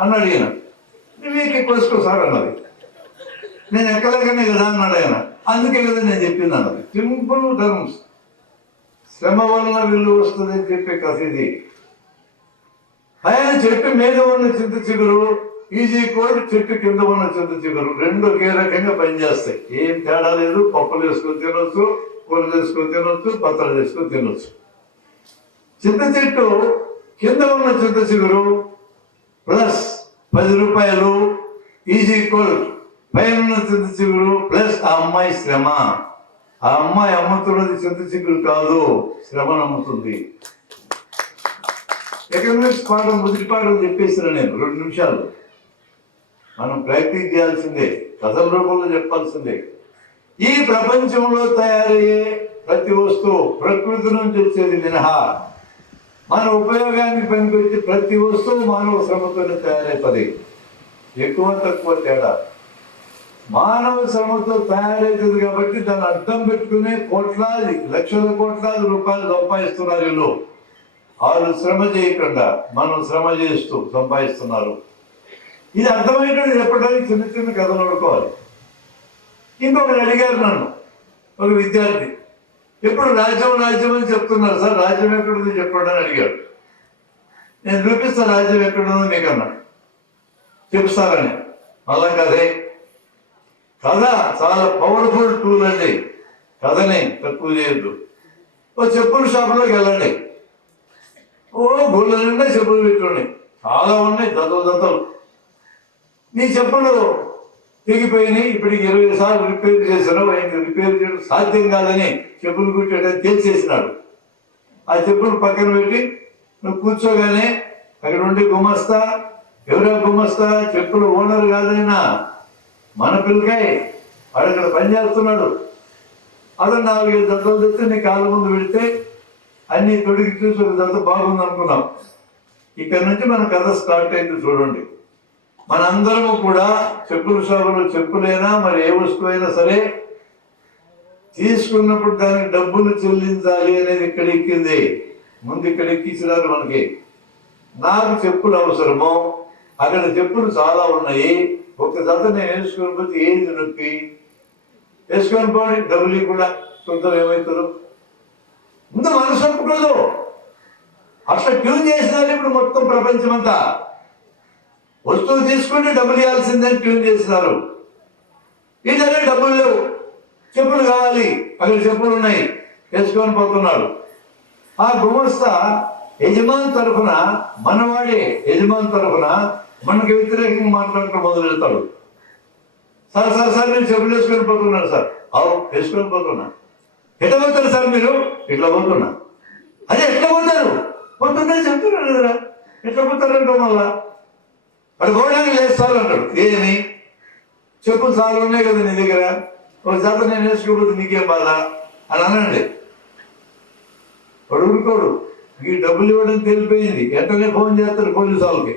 అని అడిగిన. నువ్వేకి కోసుకో సార్ అన్నది. నేను ఎక్కలేకనే కదా అన్నాడు ఆయన. అందుకే కదా నేను చెప్పింది అన్నది. Simple terms. శ్రమ వలన విలువ వస్తుంది అని చెప్పే కథ ఇది. పైన చెట్టు మీద ఉన్న చింత చిగురు ఈజీ కోడ్, చెట్టు కింద ఉన్న చింత చిగురు రెండు ఒకే రకంగా పనిచేస్తాయి. ఏం తేడా లేదు. పప్పులు వేసుకొని తినొచ్చు, కూరలు వేసుకొని తినొచ్చు, పచ్చళ్ళు వేసుకొని తినొచ్చు. చింత చెట్టు కింద ఉన్న చింత చిగురు ప్లస్ 10 రూపాయలు ఈజీ కోడ్, పైన ఉన్న చింత చిగురు ప్లస్ ఆ అమ్మాయి శ్రమ. ఆ అమ్మాయి అమ్ముతున్నది చింత చిగురు కాదు, శ్రమను అమ్ముతుంది. ఎకనామిక్స్ పాఠం మొదటి పాఠం చెప్పేసిన నేను 2 నిమిషాలు. మనం ప్రాక్టీస్ చేయాల్సిందే, కథల రూపంలో చెప్పాల్సిందే. ఈ ప్రపంచంలో తయారయ్యే ప్రతి వస్తువు ప్రకృతి నుంచి వచ్చేది మినహా మన ఉపయోగానికి పనికొచ్చే ప్రతి వస్తువు మానవ శ్రమతోనే తయారైపోతుంది. ఎక్కువ తక్కువ తేడా మానవ శ్రమతో తయారవుతుంది. కాబట్టి దాన్ని అర్థం పెట్టుకునే కోట్లాది లక్షల కోట్లాది రూపాయలు సంపాదిస్తున్నారు వీళ్ళు. వాళ్ళు శ్రమ చేయకుండా మనం శ్రమ చేస్తూ సంపాదిస్తున్నారు. ఇది అర్థమయ్యేటట్టు చెప్పడానికి చిన్న చిన్న కథలు ఆడుకోవాలి. ఇంకొకరు అడిగారు నన్ను, ఒక విద్యార్థి, ఎప్పుడు రాజ్యం రాజ్యం అని చెప్తున్నారు సార్, రాజ్యం ఎక్కడుంది చెప్పండి అని అడిగాడు. నేను చూపిస్తా రాజ్యం ఎక్కడుందో మీకన్నా చెప్తారని. అలా కదే కథ చాలా పవర్ఫుల్ టూల్ అండి. కథని తక్కువ చేయొద్దు. ఓ చెప్పుల షాపులోకి వెళ్ళండి. ఓ గుళ్ళ నిండా చెప్పులు పెట్టుకోండి, చాలా ఉన్నాయి దతలు. నీ చెప్పులు తెగిపోయినాయి, ఇప్పటికి 20 సార్లు రిపేర్ చేశాను, ఆయనకి రిపేర్ చేయడం సాధ్యం కాదని చెప్పులు కుట్టాడని తెలిసేసినాడు. ఆ చెప్పులు పక్కన పెట్టి నువ్వు కూర్చోగానే అక్కడ ఉండి గుమస్తా, ఎవరో గుమస్తా, చెప్పులు ఓనర్ కాదైనా మన పిల్లకాయ అక్కడ పని చేస్తున్నాడు. అతను 4-5 జతలు తెస్తే నీ కాళ్ళ ముందు పెడితే అన్ని తొడిగి చూసి ఒక జత బాగుంది అనుకున్నాం. ఇక్కడ నుంచి మన కథ స్టార్ట్ అయింది. చూడండి, మనందరము కూడా చెప్పుల షాపులో చెప్పులైనా మరి ఏ వస్తువైనా సరే తీసుకున్నప్పుడు దానికి డబ్బులు చెల్లించాలి అనేది ఇక్కడ ఎక్కింది. ముందు ఇక్కడ ఎక్కించినారు మనకి. నాకు చెప్పులు అవసరము, అక్కడ చెప్పులు చాలా ఉన్నాయి. ఒక జత నేను వేసుకొని పోతే ఏది నొప్పి, వేసుకొని పోయి డబ్బులు కూడా చూద్దాం ఏమవుతుందో. ముందు మనసు ఒప్పుకోదు. అట్లా ట్యూన్ చేసినారు ఇప్పుడు మొత్తం ప్రపంచం అంతా. వస్తువు తీసుకుంటే డబ్బులు ఇవ్వాల్సిందని ట్యూన్ చేసినారు. ఇదే డబ్బులు లేవు, చెప్పులు కావాలి, అక్కడ చెప్పులు ఉన్నాయి, వేసుకొని పోతున్నాడు. ఆ గుమస్తా యజమాని తరఫున, మనవాడే యజమాని తరఫున మనకి వ్యతిరేకంగా మాట్లాడటం మొదలు పెడతాడు. సార్ నేను చెప్పులు వేసుకొని పోతున్నాను సార్. అవును, వేసుకొని పోతున్నా. ఎట్లా పోతారు సార్ మీరు? ఇట్లా పోతున్నా. అదే ఎట్లా పోతారు? పోతున్నా చెప్తున్నాడు కదరా. ఎట్లా పోతారంటో మళ్ళా అక్కడ పోవడానికి లేదు సార్ అంటాడు. ఏమి చెప్పులు సార్లు ఉన్నాయి కదా నీ దగ్గర, ఒక జత నేను వేసుకోకపోతే నీకేం బాధ అని అనండి. వాడు ఊరుకోడు. ఈ డబ్బులు ఇవ్వడం తెలిపోయింది. వెంటనే ఫోన్ చేస్తాడు పోలీసు వాళ్ళకి,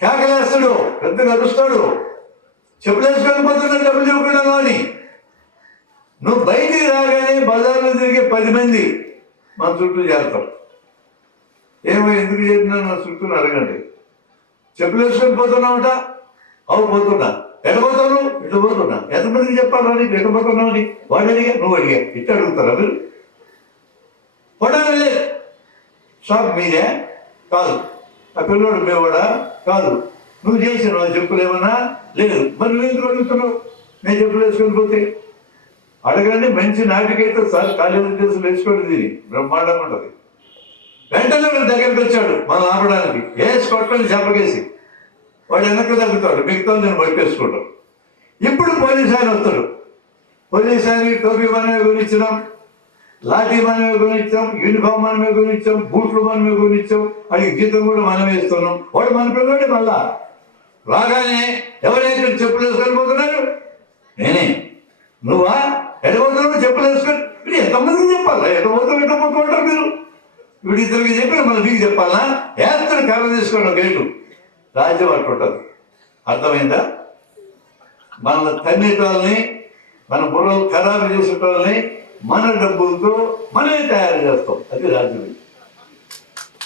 కేకలేస్తాడు, పెద్దగా అరుస్తాడు. చెప్పులు వేసుకొని పోతున్నా డబ్బులు ఇవ్వకుండా అని. నువ్వు బయటికి రాగానే బజార్లో తిరిగే 10 మంది మన చుట్టూ చేస్తాం. ఏమో ఎందుకు చేసినా నా చుట్టూ అడగండి. చెప్పులు వేసుకొని పోతున్నావుట? అవు పోతున్నా. ఎట్లా పోతావు? ఇట్లా పోతున్నా. ఎంతమందికి చెప్పాలా నీకు ఎట్లా పోతున్నావు అని? వాడు అడిగా, నువ్వు అడిగా, ఇట్లా అడుగుతారా మీరు? పోవడానికి లేదు. షాప్ మీదే కాదు, ఆ పిల్లోడు మేవాడా కాదు. నువ్వు చేసినావు చెప్పులు ఏమన్నా? లేదు. మరి నువ్వు ఎందుకు అడుగుతున్నావు? నేను చెప్పులు వేసుకొని పోతే అడగండి. మంచి నాటికైతే సార్ కాలేజీ డ్రెస్సులు వేసుకోండి, దీని బ్రహ్మాండంగా ఉంటుంది. వెంటనే దగ్గరికి వచ్చాడు మనం ఆపడానికి. వేసి కొట్టని చెప్పకేసి వాడు వెనక్కి తగ్గుతాడు, మిగతా నేను పట్టేసుకుంటాం. ఇప్పుడు పోలీస్ ఆయన వస్తాడు. పోలీస్ ఆయనకి టోపీ మనమే కొనిచ్చినాం, లాఠీ మనమే కొనిచ్చాం, యూనిఫామ్ మనమే కొనిచ్చాం, బూట్లు మనమే కొనిచ్చాం, అడిగి జీతం కూడా మనమే ఇస్తున్నాం. వాడు మన పిల్లడే. మళ్ళా రాగానే ఎవరైతే చెప్పులు వేసుకొని పోతున్నారు? నేనే. నువ్వా? ఎడబోతున్నావు చెప్పులు వేసుకొని? ఇప్పుడు ఎంతమందికి చెప్పాలా? ఎడబోతావు ఉంటారు మీరు. ఇప్పుడు ఇద్దరికి చెప్పి మళ్ళీ మీకు చెప్పాలా? వేస్తాడు కర్ర తీసుకోండి గేటు. రాజ్యం అట్టుంటుంది. అర్థమైందా? మన తన్నిటాలని, మన బుర్రలు ఖరాబు చేసేటోళ్ళని మన డబ్బులతో మనమే తయారు చేస్తాం. అది రాజ్యం.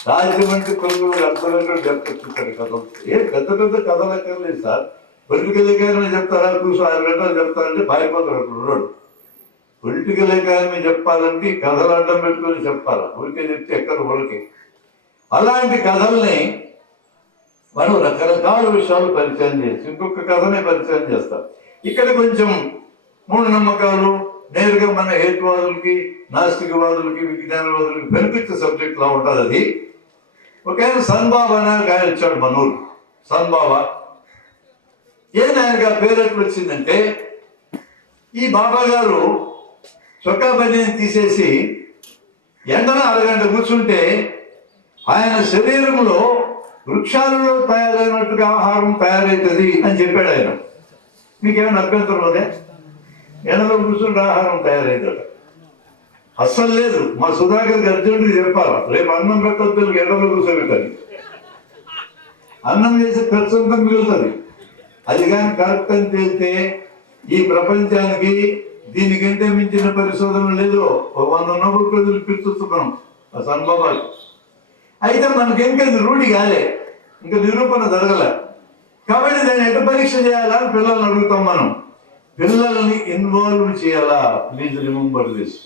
రాజ్యం అంటే కొన్ని అర్థమైనట్టు చెప్తాడు కథలు. పెద్ద పెద్ద కథలు ఎక్కర్లేదు సార్. పొలిటికల్ ఎకానమీ చెప్తారా? కూర్చో 6 గంటలు చెప్తారంటే భయపోతారు అక్కడ ఉన్నాడు. పొలిటికల్ ఎకానమీ చెప్పాలంటే కథలు అడ్డం పెట్టుకొని చెప్పాలా? ఊరికే చెప్తే ఎక్కడ ఊరికే. అలాంటి కథల్ని మనం రకరకాల విషయాలు పరిచయం చేసి ఇంకొక కథనే పరిచయం చేస్తాం. ఇక్కడ కొంచెం మూఢనమ్మకాలు నేరుగా మన హేతువాదులకి, నాస్తికవాదులకి, విజ్ఞానవాదులకి బెనిఫిట్ సబ్జెక్ట్ లా ఉంటుంది. అది ఒక ఆయన సన్బాబా అని ఆయన వచ్చాడు మనూరు. సన్బాబా ఏది ఆయనకు ఆ పేరు ఎట్లు వచ్చిందంటే, ఈ బాబా గారు చొక్కా బనీని తీసేసి ఎండన అరగంట కూర్చుంటే ఆయన శరీరంలో వృక్షాలలో తయారైనట్టుగా ఆహారం తయారవుతుంది అని చెప్పాడు ఆయన. మీకేమైనా అభ్యంతరం అదే? ఎండలో కూర్చుంటే ఆహారం తయారైందట. అస్సలు లేదు. మా సుధాకర్కి అర్జెంటుగా చెప్పాలా, రేపు అన్నం పెట్టద్దు, ఎండలో కూర్చోబెట్టాలి. అన్నం చేసే ఖర్చు అంతా మిగులుతుంది. అది కానీ కరెక్ట్ అని తేలితే ఈ ప్రపంచానికి దీనికంటే మించిన పరిశోధన లేదు. 100 నోబెల్ ప్రైజులు పిలుస్తున్నాం ఆ సన్బాబాలు. అయితే మనకేంకా రూఢి కాలే, ఇంకా నిరూపణ జరగలే. కాబట్టి దాన్ని ఎట్లా పరీక్ష చేయాలా అని పిల్లల్ని అడుగుతాం మనం. పిల్లల్ని ఇన్వాల్వ్ చేయాలా? Please remember this.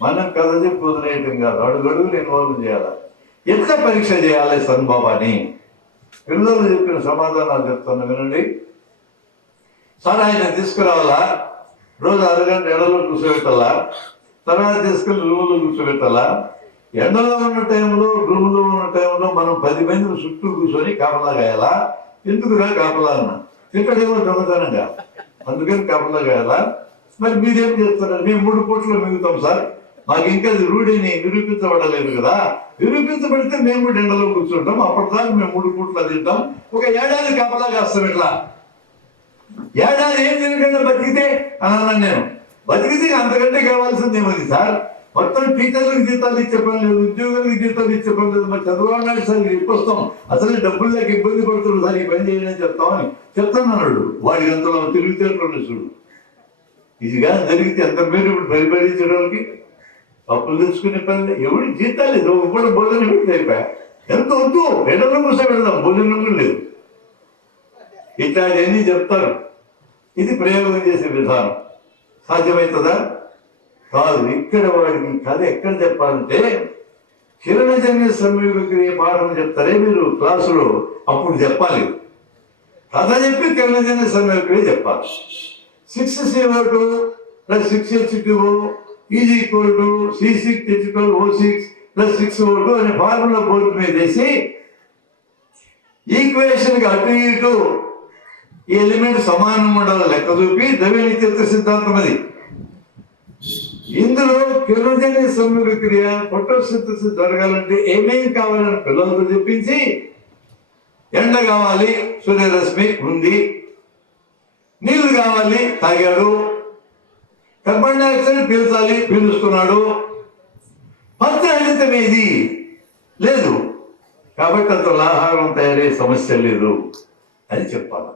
మనం కథ చెప్పి వదిలేయటం కాదు, అడుగడుగులు ఇన్వాల్వ్ చేయాలా. ఎట్లా పరీక్ష చేయాలి సన్బాబాని? పిల్లలు చెప్పిన సమాధానాలు చెప్తాను వినండి. సార్ ఆయన తీసుకురావాలా, రోజు అరగంట ఎండలో కూర్చోబెట్టాలా, తర్వాత తీసుకుని రూములో కూర్చోబెట్టాలా. ఎండలో ఉన్న టైంలో, రూములో ఉన్న టైంలో మనం 10 మందిని చుట్టూ కూర్చొని కాపలా గాయాలా? ఎందుకురా కాపలా అన్నా? తిట్టడేమో దొంగతనంగా, అందుకని కాపలా గాయాలా. మరి మీరేం చేస్తారు? మేము 3 పూటలు మిగుతాం సార్, మాకు ఇంకా రూఢిని నిరూపించబడలేదు కదా. నిరూపించబడితే మేము కూడా ఎండలో కూర్చుంటాం. అప్పటిదాకా మేము 3 పూటలు తింటాం. ఒక ఏడాది కాపలా కాస్తాం. ఇట్లా ఏడాది ఏం తినకుండా బతికితే అని అన్నాను నేను. బతికితే అంతకంటే కావాల్సింది ఏమది సార్? మొత్తం టీచర్లకు జీతాలు ఇచ్చే పని లేదు, ఉద్యోగులకు జీతాలు ఇచ్చే పని లేదు. మరి చదవన్నాడు సార్ ఇప్పొస్తాం, అసలు డబ్బులు లేక ఇబ్బంది పడుతున్నారు సార్, ఈ పని చేయండి అని చెప్తామని చెప్తానన్నాడు. వాడికి అంతలో తిరుగుతేటండి చూడు. ఇదిగా జరిగితే ఎంత మీరు ఇప్పుడు పరిపాలించడానికి అప్పులు తెచ్చుకునే పని ఎవరి జీతాలు లేదు. ఇప్పుడు భోజనం పెట్టి అయిపోయా ఎంత వద్దు, ఎండలో కోసం వెళ్దాం, భోజనం కూడా లేదు. ఇట్లాంటివన్నీ చెప్తారు. ఇది ప్రయోగం చేసే విధానం. సాధ్యమవుతుందా? కాదు. ఇక్కడ వాడికి కథ ఎక్కడ చెప్పాలంటే కిరణజన్య సంయోగ క్రియ పాఠం చెప్తారే మీరు క్లాసులో, అప్పుడు చెప్పాలి. కథ చెప్పి కిరణజన్య సంయోగ క్రియ చెప్పాలి. 6CO2 + 6H2O is equal to C6H12O6 + 6O2 అనే ఫార్ములా బోర్డు మీద వేసి ఈక్వేషన్కి అటు ఇటు ఈ ఎలిమెంట్ సమానం ఉండాలి లెక్క చూపి ద్రవ్య నిత్యత్వ సిద్ధాంతం అది. ఇందులో కిరణజన్య సంయోగ క్రియ ఫోటోసింథసిస్ జరగాలంటే ఏమేమి కావాలని పిల్లలతో చెప్పించి, ఎండ కావాలి, సూర్యరశ్మి ఉంది, నీళ్లు కావాలి, తాగాడు, కార్బన్ డైఆక్సైడ్ పీల్చాలి, పీలుస్తున్నాడు, పత్రహరితం ఏది లేదు కాబట్టి అంత ఆహారం తయారయ్యే సమస్య లేదు అని చెప్పాలి.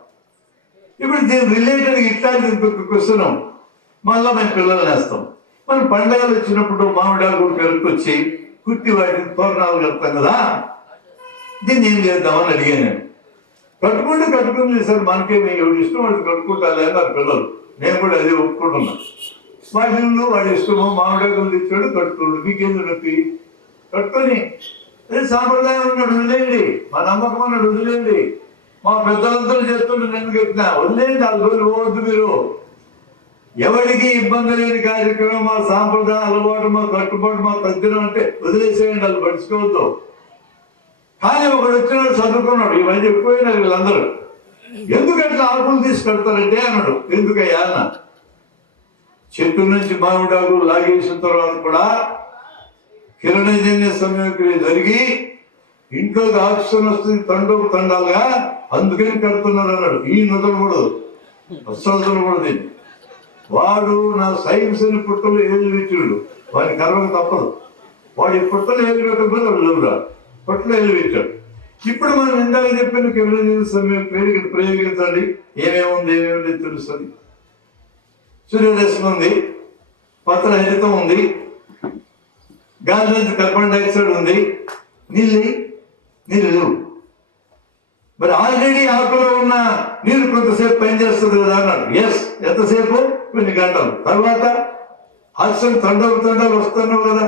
ఇప్పుడు దీని రిలేటెడ్ ఇట్లాంటి క్వశ్చన్ మళ్ళా మేము పిల్లల్ని వేస్తాం. మనం పండుగలు వచ్చినప్పుడు మామిడాకు పెరుకొచ్చి కుట్టి వాటిని తోరణాలు కడతాం కదా, దీన్ని ఏం చేద్దామని అడిగాను నేను. కట్టుకుంది సార్, మనకేమి ఎవరి ఇష్టం వాడు కట్టుకుంటాలి అన్నారు పిల్లలు. నేను కూడా అదే ఒప్పుకుంటున్నా. వాటిల్లో వాడి ఇష్టము, మామిడాకులు తెచ్చాడు కట్టుకోడు, మీకేందు నొప్పి కట్టుకొని అదే సాంప్రదాయం ఉన్నాడు వదిలేయండి, మా నమ్మకం అన్నాడు వదిలేయండి, మా పెద్దలందరూ చేస్తుంటే నేను చెప్పినా వదిలేయండి, ఆ రోజులు పోవద్దు మీరు. ఎవరికి ఇబ్బంది లేని కార్యక్రమం, మా సాంప్రదాయ అలవాటు, మా కట్టుబాటు, మా తగ్గినం అంటే వదిలేసేయండి, వాళ్ళు పడుచుకోవద్దు. కానీ ఒకడు వచ్చినాడు చదువుకున్నాడు, ఇవన్నీ చెప్పిపోయినారు వీళ్ళందరూ. ఎందుకు అట్లా ఆకులు తీసి కడతారంటే అన్నాడు. ఎందుకయ్యా అన్న, చెట్టు నుంచి మామిడాకులు లాగేసిన తర్వాత కూడా కిరణజన్య సంయోగక్రియ జరిగి ఇంట్లోకి ఆక్సిజన్ వస్తుంది, తండోపు తండాలుగా, అందుకని కడుతున్నారు అన్నాడు. ఈ నొదలకూడదు, అస్సలు వదలకూడదు. వాడు నా సైన్స్ అని పుట్టలు ఏళ్ళు పెట్టాడు, వాడి కర్మకు తప్పదు. వాడి పుట్టలు ఏళ్ళు పెట్టకపోతే వాడు పుట్టలు ఏళ్ళు పెట్టాడు. ఇప్పుడు మనం ఇందాక చెప్పిన కిరణజన్య సంయోగక్రియ ప్రయోగించాలి. ఏమేముంది ఏమేమి తెలుస్తుంది. సూర్యరశ్మి ఉంది, పత్రహరితం ఉంది, గాలి నుంచి కార్బన్ డైఆక్సైడ్ ఉంది, నీళ్ళు లేవు. మరి ఆల్రెడీ ఆకులో ఉన్న నీరు కొంతసేపు పనిచేస్తుంది కదా అన్నాడు. ఎస్, ఎంతసేపు? కొన్ని గంటలు. తర్వాత ఆక్సిజన్ తండాలు వస్తున్నావు కదా.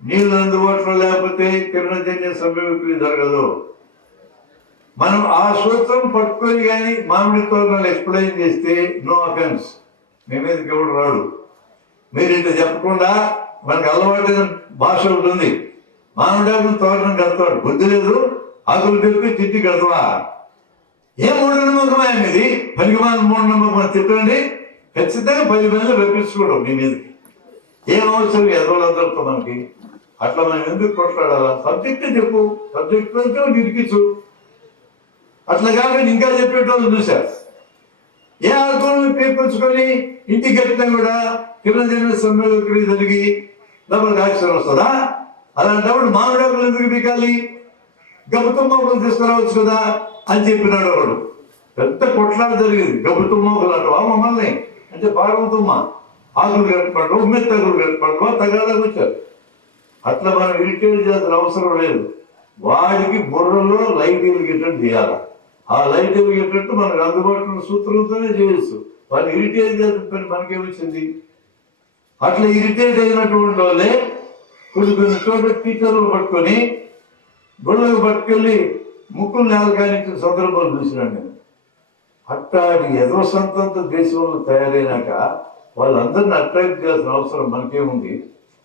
నీళ్ళు అందుబాటులో లేకపోతే కిరణజన్య సంయోగక్రియ జరగదు. మనం ఆ సూత్రం పట్టుకొని కానీ మామిడి తోరణాలు ఎక్స్ప్లెయిన్ చేస్తే నో అఫెన్స్, మేమేది ఎవడు రాడు. మీరు ఇట్లా చెప్పకుండా మనకు అలవాటైన భాష ఉంటుంది. మామిడాకులు తోరణం కడతాడు, బుద్ధి లేదు, ఆకులు పెరిపి తిట్టి కడతావా? ఏ మూఢనమ్మకమా ఇది? పనికిమాల మూఢనమ్మకం తిట్టండి, ఖచ్చితంగా 10 మంది రప్పించుకోవడం మీ మీదకి. ఏం అవసరం ఎదవలందరితో మనకి. అట్లా మనం ఎందుకు కొట్లాడాలా? సబ్జెక్టే చెప్పు, సబ్జెక్ట్ అంటే నిరికించు. అట్లా కాకుండా ఇంకా చెప్పేటోళ్ళు చూశారు. ఏ ఆకులను పేర్కొచ్చుకొని ఇంటికి వెళ్తే కూడా కిరణజన్య సంయోగక్రియ జరిగి డబ్బులకు ఆక్సిజన్ వస్తుందా? అలాంటప్పుడు మామిడాకులు ఎందుకు పీకాలి? గబ్బుతుమ్మకులు తీసుకురావచ్చు కదా అని చెప్పినాడు ఒకడు. పెద్ద కొట్లాట జరిగింది. గబ్బుతుమ్మకులు అంటావా మమ్మల్ని అంటే పార్వతమ్మ ఆకులు కట్టుకోవడం, ఉమ్మెత్తాకులు కట్టుకోవడం తగాదాకు వచ్చారు. అట్లా మనం ఇరిటేట్ చేయాల్సిన అవసరం లేదు. వాడికి బుర్రలో లైట్ వెలిగేటట్టు చేయాలి. ఆ లైట్ వెలిగేటట్టు మనకు అందుబాటులో సూత్రంతోనే చేయొచ్చు. వాళ్ళు ఇరిటేట్ చేసిన పని మనకేమొచ్చింది? అట్లా ఇరిటేట్ అయినటువంటి వాళ్ళే కొన్ని చోట్ల టీచర్లు పట్టుకొని గొడవలు పట్టుకెళ్ళి ముక్కులు నేలకానించిన సందర్భాలు చూసినాను నేను. అట్లాంటి ఎదవసంతంతో దేశంలో తయారైనాక వాళ్ళందరినీ అట్రాక్ట్ చేయాల్సిన అవసరం మనకేముంది?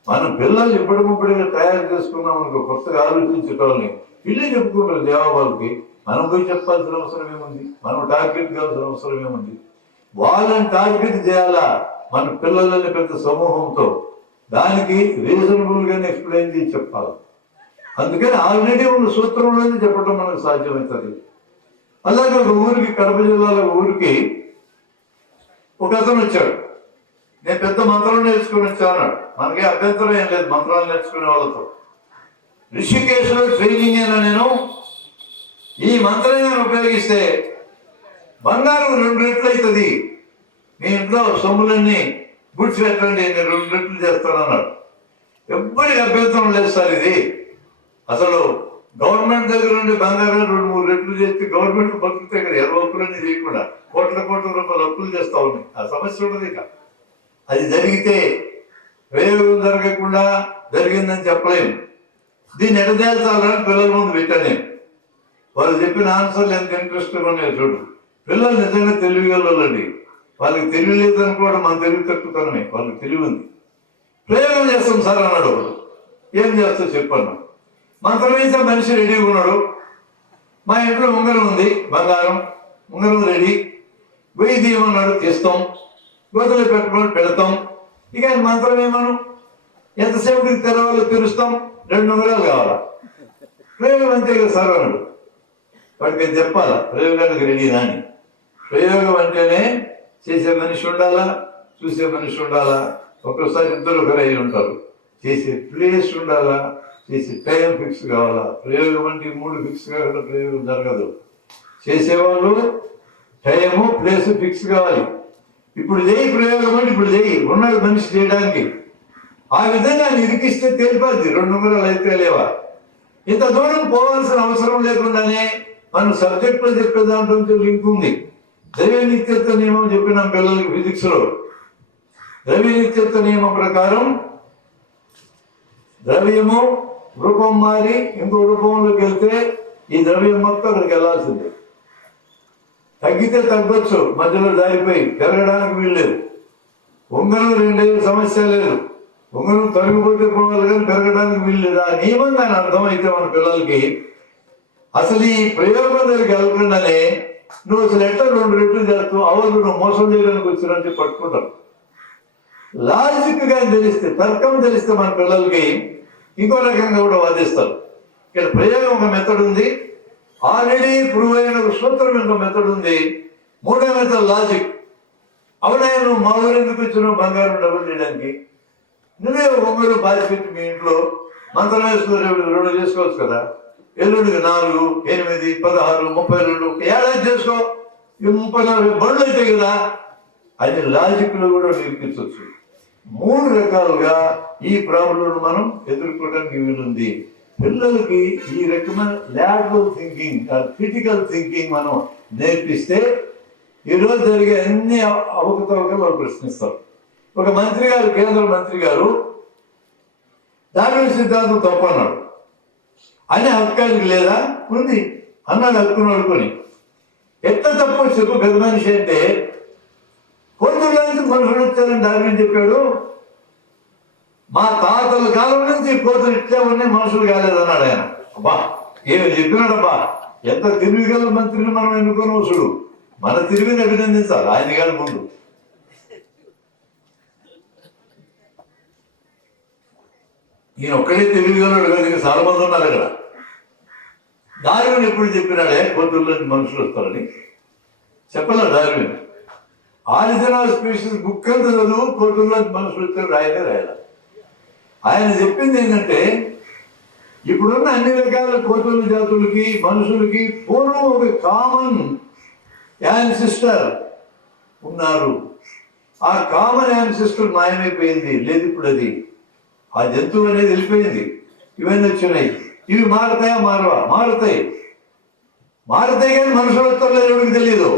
మనం పిల్లలు ఇప్పటికిప్పుడుగా తయారు చేసుకున్నాం అనుకో, కొత్తగా ఆలోచించేటోళ్ళని వీళ్ళే చెప్పుకుంటారు జవాబాలకి. మనం పోయి చెప్పాల్సిన అవసరం ఏముంది? మనం టార్గెట్ కావాల్సిన అవసరం ఏముంది? వాళ్ళని టార్గెట్ చేయాలా మన పిల్లలని పెద్ద సమూహంతో. దానికి రీజనబుల్గానే ఎక్స్ప్లెయిన్ చేసి చెప్పాలి. అందుకని ఆల్రెడీ ఉన్న సూత్రంలోనే చెప్పడం మనకు సాధ్యమవుతుంది. అలాగే ఒక ఊరికి, కడప జిల్లాలో ఊరికి ఒక అతను వచ్చాడు, నేను పెద్ద మంత్రాలు నేర్చుకుని వచ్చా అన్నాడు. మనకి అభ్యంతరం ఏం లేదు మంత్రాలు నేర్చుకునే వాళ్ళతో. ఋషికేశ్లో ట్రైనింగ్ అయినా నేను ఈ మంత్రాన్ని ఉపయోగిస్తే బంగారం 2 రెట్లు అవుతుంది, మీ ఇంట్లో సొమ్ములన్నీ గుడ్స్ పెట్టండి, నేను 2 రెట్లు చేస్తానన్నాడు. ఎవ్వరికి అభ్యంతరం లేదు సార్. ఇది అసలు గవర్నమెంట్ దగ్గర నుండి బంగారం 2-3 రెట్లు చేస్తే గవర్నమెంట్ బతుకుతాయి కదా, ఎవరు అప్పులన్నీ చేయకుండా కోట్ల రూపాయలు అప్పులు చేస్తా ఉన్నాయి. ఆ సమస్య ఉండదు. ఇక అది జరిగితే ప్రయోగం జరగకుండా జరిగిందని చెప్పలేము. దీన్ని ఎడదేల్చాలని పిల్లల ముందు పెట్టాను. వాళ్ళు చెప్పిన ఆన్సర్లు ఎంత ఇంట్రెస్ట్గా ఉన్నాయో చూడు. పిల్లలు నిజంగా తెలివిగలండి. వాళ్ళకి తెలివి లేదనుకోవడం మన తెలివి తక్కువతనమే, వాళ్ళకి తెలివి ఉంది. ప్రయోగం చేస్తాం సార్ అన్నాడు. ఏం చేస్తావు చెప్పన్నా. మంత్రం వేసే మనిషి రెడీగా ఉన్నాడు. మా ఇంట్లో ఉంగరం ఉంది, బంగారం ఉంగరం రెడీ. 1000 తీయమన్నాడు, తీస్తాం. గోతలు పెట్టుకొని పెడతాం. ఇక మంత్రం ఏమను, ఎంతసేపటికి తెరవాలో తెరుస్తాం. 2 ఉంగరాలు కావాలా. ప్రయోగం అంతే కదా సార్ అన్నాడు. వాడికి చెప్పాలా ప్రయోగానికి రెడీనా అని. ప్రయోగం అంటేనే చేసే మనిషి ఉండాలా, చూసే మనిషి ఉండాలా. ఒక్కోసారి ఇద్దరు ఒకరు అయి ఉంటారు. చేసే ప్లేస్ ఉండాలా, చేసే టైం ఫిక్స్ కావాలా. ప్రయోగం అంటే 3 ఫిక్స్ కాకుండా ప్రయోగం జరగదు. చేసేవాళ్ళు టైము ప్లేస్ ఫిక్స్ కావాలి. ఇప్పుడు చేయి ప్రయోగం అంటే ఇప్పుడు చేయి, ఉన్నాడు మనిషి చేయడానికి. ఆ విధంగా ఇరికిస్తే తెలిపద్ది 2 ఉంగరాలు అయితే లేవా. ఇంత దూరం పోవాల్సిన అవసరం లేకుండానే మనం సబ్జెక్టులో చెప్పే దాంట్లో లింక్ ఉంది. ద్రవ్య నిత్యత్వ నియమం చెప్పినాం పిల్లలకి ఫిజిక్స్ లో. ద్రవ్య నిత్యత్వ నియమం ప్రకారం ద్రవ్యము రూపం మారి ఇంకో రూపంలోకి వెళ్తే ఈ ద్రవ్యం మొత్తం అక్కడికి వెళ్ళాల్సిందే. తగ్గితే తగ్గొచ్చు, మధ్యలో దారిపోయి పెరగడానికి వీల్లేదు. ఉంగరం 2 సమస్య లేదు. ఉంగరం తొలగిపోతే పోవాలి కానీ పెరగడానికి వీల్లేదు. ఆ నియమం కానీ అర్థమైతే మన పిల్లలకి అసలు ఈ ప్రయోగం దగ్గరికి వెళ్ళకుండానే నువ్వు అసలు ఎట్లా 2 రెట్లు చేస్తావు, అవరు నువ్వు మోసం చేయడానికి వచ్చినట్టు పట్టుకుంటారు. లాజిక్ గా తెలిస్తే, తర్కం తెలిస్తే మన పిల్లలకి ఇంకో రకంగా కూడా వాదిస్తారు. ఇక్కడ ప్రయోగం ఒక మెథడ్ ఉంది, ఆల్రెడీ ప్రూవ్ అయిన సూత్రం ఇంకో మెథడ్ ఉంది. 3వ మెథడ్ లాజిక్. అవునా, నువ్వు మా ఊరు ఎందుకు వచ్చినావు బంగారం డబ్బులు చేయడానికి? నువ్వే ఉంగరం బాధ్యపెట్టి మీ ఇంట్లో మంత్రం వేసుకుని 2 చేసుకోవచ్చు కదా. ఎల్లుండికి 4, 8, 16, 32 ఏడాది చేసుకో. ఈ 30-40 బండ్లు అయితే కదా. అది లాజిక్ లో కూడా నేర్పించవచ్చు. 3 రకాలుగా ఈ ప్రాబ్లం మనం ఎదుర్కోవడానికి వీలుంది. పిల్లలకి ఈ రకమైన లాటరల్ థింకింగ్, క్రిటికల్ థింకింగ్ మనం నేర్పిస్తే ఈరోజు జరిగే అన్ని అవకతవకలు వాళ్ళు ప్రశ్నిస్తారు. ఒక మంత్రి గారు, కేంద్ర మంత్రి గారు డార్విన్ సిద్ధాంతం తప్పన్నాడు. అనే హక్కానికి లేదా ఉంది అన్నాడు. హక్కును అడుకొని ఎట్లా తప్పు చెప్పు పెద్ద మనిషి అంటే, కోతుల్లోంచి మనుషులు వచ్చారని డార్విన్ చెప్పాడు. మా తాతల కాలం నుంచి కోతులు ఇట్లే ఉన్నాయి, మనుషులు కాలేదన్నాడు ఆయన. అబ్బా ఏమి చెప్పినాడబ్బా. ఎంత తెలివిగల మంత్రిని మనం ఎన్నుకొని వసుడు. మన తెలివిని అభినందించాలి ఆయన గారి ముందు. ఈయన ఒక్కడే తెలివిగలడు కాదు, ఇంకా చాలా మంది ఉన్నారు అక్కడ. డార్విన్ ఎప్పుడు చెప్పినాడే కోతుల్లోంచి మనుషులు వస్తారని? చెప్పలే Darwin. Origin of species book అంతా చదువు, కోతుల్లోంచి మనుషులు వచ్చారు రాయాల. ఆయన చెప్పింది ఏంటంటే, ఇప్పుడున్న అన్ని రకాల కోతుల జాతులకి మనుషులకి పూర్వం ఒక కామన్ యాన్సిస్టర్ ఉన్నారు. ఆ కామన్ యాన్సిస్టర్ మాయమైపోయింది, లేదు ఇప్పుడు. అది ఆ జంతువు అనేది వెళ్ళిపోయింది. ఇవన్నీ వచ్చినాయి. ఇవి మారుతాయా మారవా? మారుతాయి కానీ మనుషులు వస్తారో ఎవరికి తెలియదు.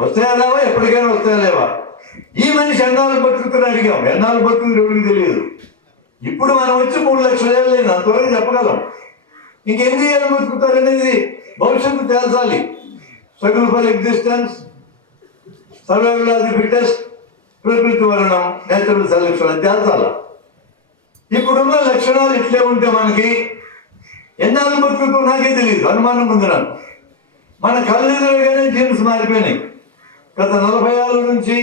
వస్తాయా లేవా? ఎప్పటికైనా వస్తాయా లేవా? ఈ మనిషి ఎన్నాళ్ళు బతుకుతున్నా అడిగాం, ఎన్నాళ్ళు బతుకుతుంది ఎవరికి తెలియదు. ఇప్పుడు మనం వచ్చి 3 లక్షల ఏళ్ళు లేదు, అంతవరకు చెప్పగలం. ఇంకెన్ని ఏళ్ళు బతుకుతారు అనేది భవిష్యత్తు తేల్చాలి. Struggle for existence, survival of the fittest, ప్రకృతి వలనం, నేచురల్ సెలక్షన్ అని తేల్చాల. ఇప్పుడున్న లక్షణాలు ఇట్లే ఉంటే మనకి ఎన్నాళ్ళు బతుకుతూ నాకే తెలియదు, అనుమానం ఉంది నాకు. మన కళ్ళెదురుగానే జీన్స్ మారిపోయినాయి. గత 40 ఏళ్ళ నుంచి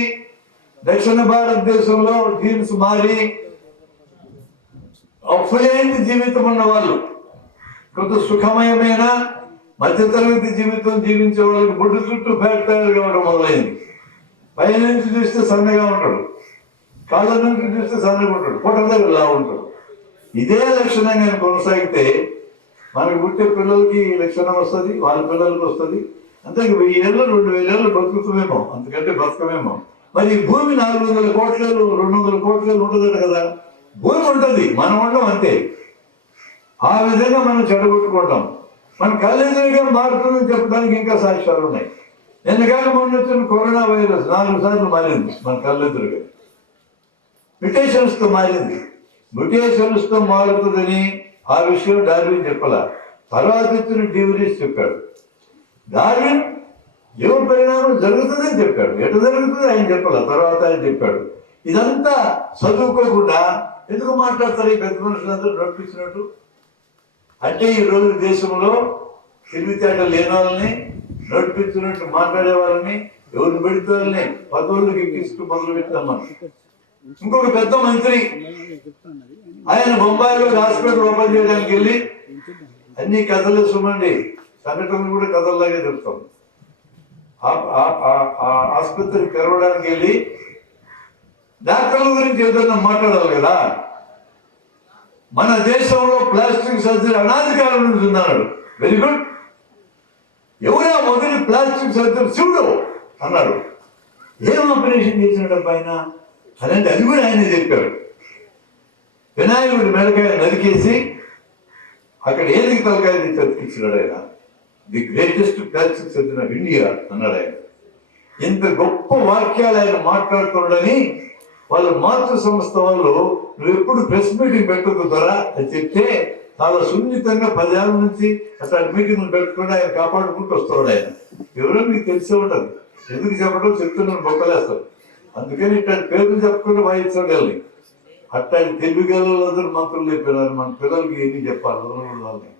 దక్షిణ భారతదేశంలో జీన్స్ మారి అఫ్లెంట్ జీవితం ఉన్న వాళ్ళు, కొంత సుఖమయమైన మధ్యతరగతి జీవితం జీవించే వాళ్ళకి బొడ్డు చుట్టూ ఫ్యాట్ తయారు కావడం మొదలైంది. పై నుంచి చూస్తే సన్నగా ఉంటాడు, కాళ్ళ నుంచి చూస్తే సన్నగా ఉంటాడు, పొట్ట దగ్గర లా ఉంటాడు. ఇదే లక్షణం కానీ కొనసాగితే మనకు పుట్టే పిల్లలకి ఈ లక్షణం వస్తుంది, వాళ్ళ పిల్లలకి వస్తుంది. అంతే 1000 ఏళ్ళు 2000 ఏళ్ళు బతుకుతామేమో, అంతకంటే బతకమేమో. మరి ఈ భూమి 400 కోట్లేలు 200 కోట్లేలు ఉంటుందట కదా. భూమి ఉంటుంది, మనం ఉండం అంతే. ఆ విధంగా మనం చెడగొట్టుకుంటాం. మన కళ్ళెదురుగా మారుతుందని చెప్పడానికి ఇంకా సాక్ష్యాలు ఉన్నాయి. ఎందుకంటే మొన్న వచ్చిన కరోనా వైరస్ 4 సార్లు మారింది మన కళ్ళెదురుగా. మ్యుటేషన్స్తో మారింది. మ్యుటేషన్స్తో మారుతుందని ఆ విషయం డార్విన్ చెప్పాల. తర్వాత వచ్చిన డివిరీస్ చెప్పాడు. డార్విన్ జీవ పరిణామం జరుగుతుందని చెప్పాడు. ఎటు జరుగుతుంది ఆయన చెప్పాల, తర్వాత ఆయన చెప్పాడు. ఇదంతా చదువుకోకుండా ఎందుకు మాట్లాడతారు ఈ పెద్ద మనుషులందరూ నడిపించినట్టు? అంటే ఈరోజు దేశంలో తెలివితేటలు లేని వాళ్ళని, నడిపించినట్టు మాట్లాడే వాళ్ళని, ఎవరిని పెడితే వాళ్ళని పదవులకు ఎక్కిస్తూ మొదలు పెట్టాం మనం. ఇంకొక పెద్ద మంత్రి ఆయన బొంబాయిలో హాస్పిటల్ ఓపెన్ చేయడానికి వెళ్ళి అన్ని కథలు సుమండి, సంఘటనలు కూడా కథల్లాగే చెప్తాం. ఆసుపత్రి తెరవడానికి వెళ్ళి డాక్టర్ల గురించి ఏదైనా మాట్లాడాలి కదా. మన దేశంలో ప్లాస్టిక్ సర్జరీ అనాది కాలం నుంచి ఉన్నాడు. Very good. ఎవరా మొదటి ప్లాస్టిక్ సర్జరీ? శివుడు అన్నాడు. ఏం ఆపరేషన్ చేసినాడు పైన అనంటే అది కూడా ఆయనే చెప్పాడు. వినాయకుడి మెడకాయ నరికేసి అక్కడ ఏదికి తలకాయ చతికించినాడు ఆయన. The greatest plastic surgeon of India అన్నాడు ఆయన. ఇంత గొప్ప వాక్యాలు ఆయన మాట్లాడుతున్నాడని వాళ్ళ మాతృ సంస్థ వాళ్ళు నువ్వు ఎప్పుడు ప్రెస్ మీటింగ్ పెట్టదు ద్వారా అని చెప్తే చాలా సున్నితంగా 10 ఏళ్ళ నుంచి అట్లాంటి మీటింగ్లు పెట్టుకుని ఆయన కాపాడుకుంటూ వస్తున్నాడు ఆయన. ఎవరో మీకు తెలిసే ఉండదు, ఎందుకు చెప్పడం చెప్తున్నాను బొక్కలేస్తారు. అందుకని ఇట్లాంటి పేర్లు చెప్పుకుంటూ వాయించాడు వాళ్ళని. అట్లాంటి తెలుగు గేళ్ళందరూ మంత్రులు అయిపోయినారు. మన పిల్లలకి ఏమి చెప్పాలి వాళ్ళని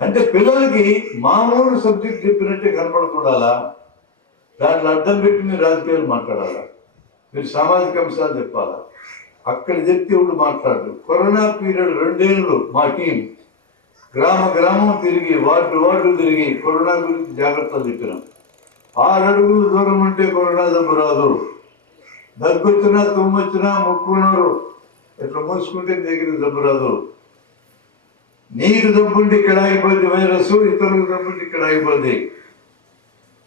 అంటే పిల్లలకి మామూలు సబ్జెక్ట్ చెప్పినట్టే కనపడుతుండాలా. దాంట్లో అర్థం పెట్టి మీరు రాజకీయాలు మాట్లాడాలా, మీరు సామాజిక అంశాలు చెప్పాలా. అక్కడ చెప్తే ఇప్పుడు మాట్లాడు. కరోనా పీరియడ్ 2 ఏళ్ళు మా టీం గ్రామం తిరిగి వార్డు తిరిగి కరోనా గురించి జాగ్రత్తలు చెప్పినాం. 6 అడుగులు దూరం ఉంటే కరోనా జబ్బు రాదు. దగ్గొచ్చినా తుమ్మొచ్చినా ముక్కున్నారు ఇట్లా మూసుకుంటే దగ్గర జబ్బు రాదు. నీకు జబ్బుంటే ఇక్కడ ఆగిపోద్ది వైరస్, ఇతరులకు జబ్బుంటే ఇక్కడ ఆగిపోద్ది.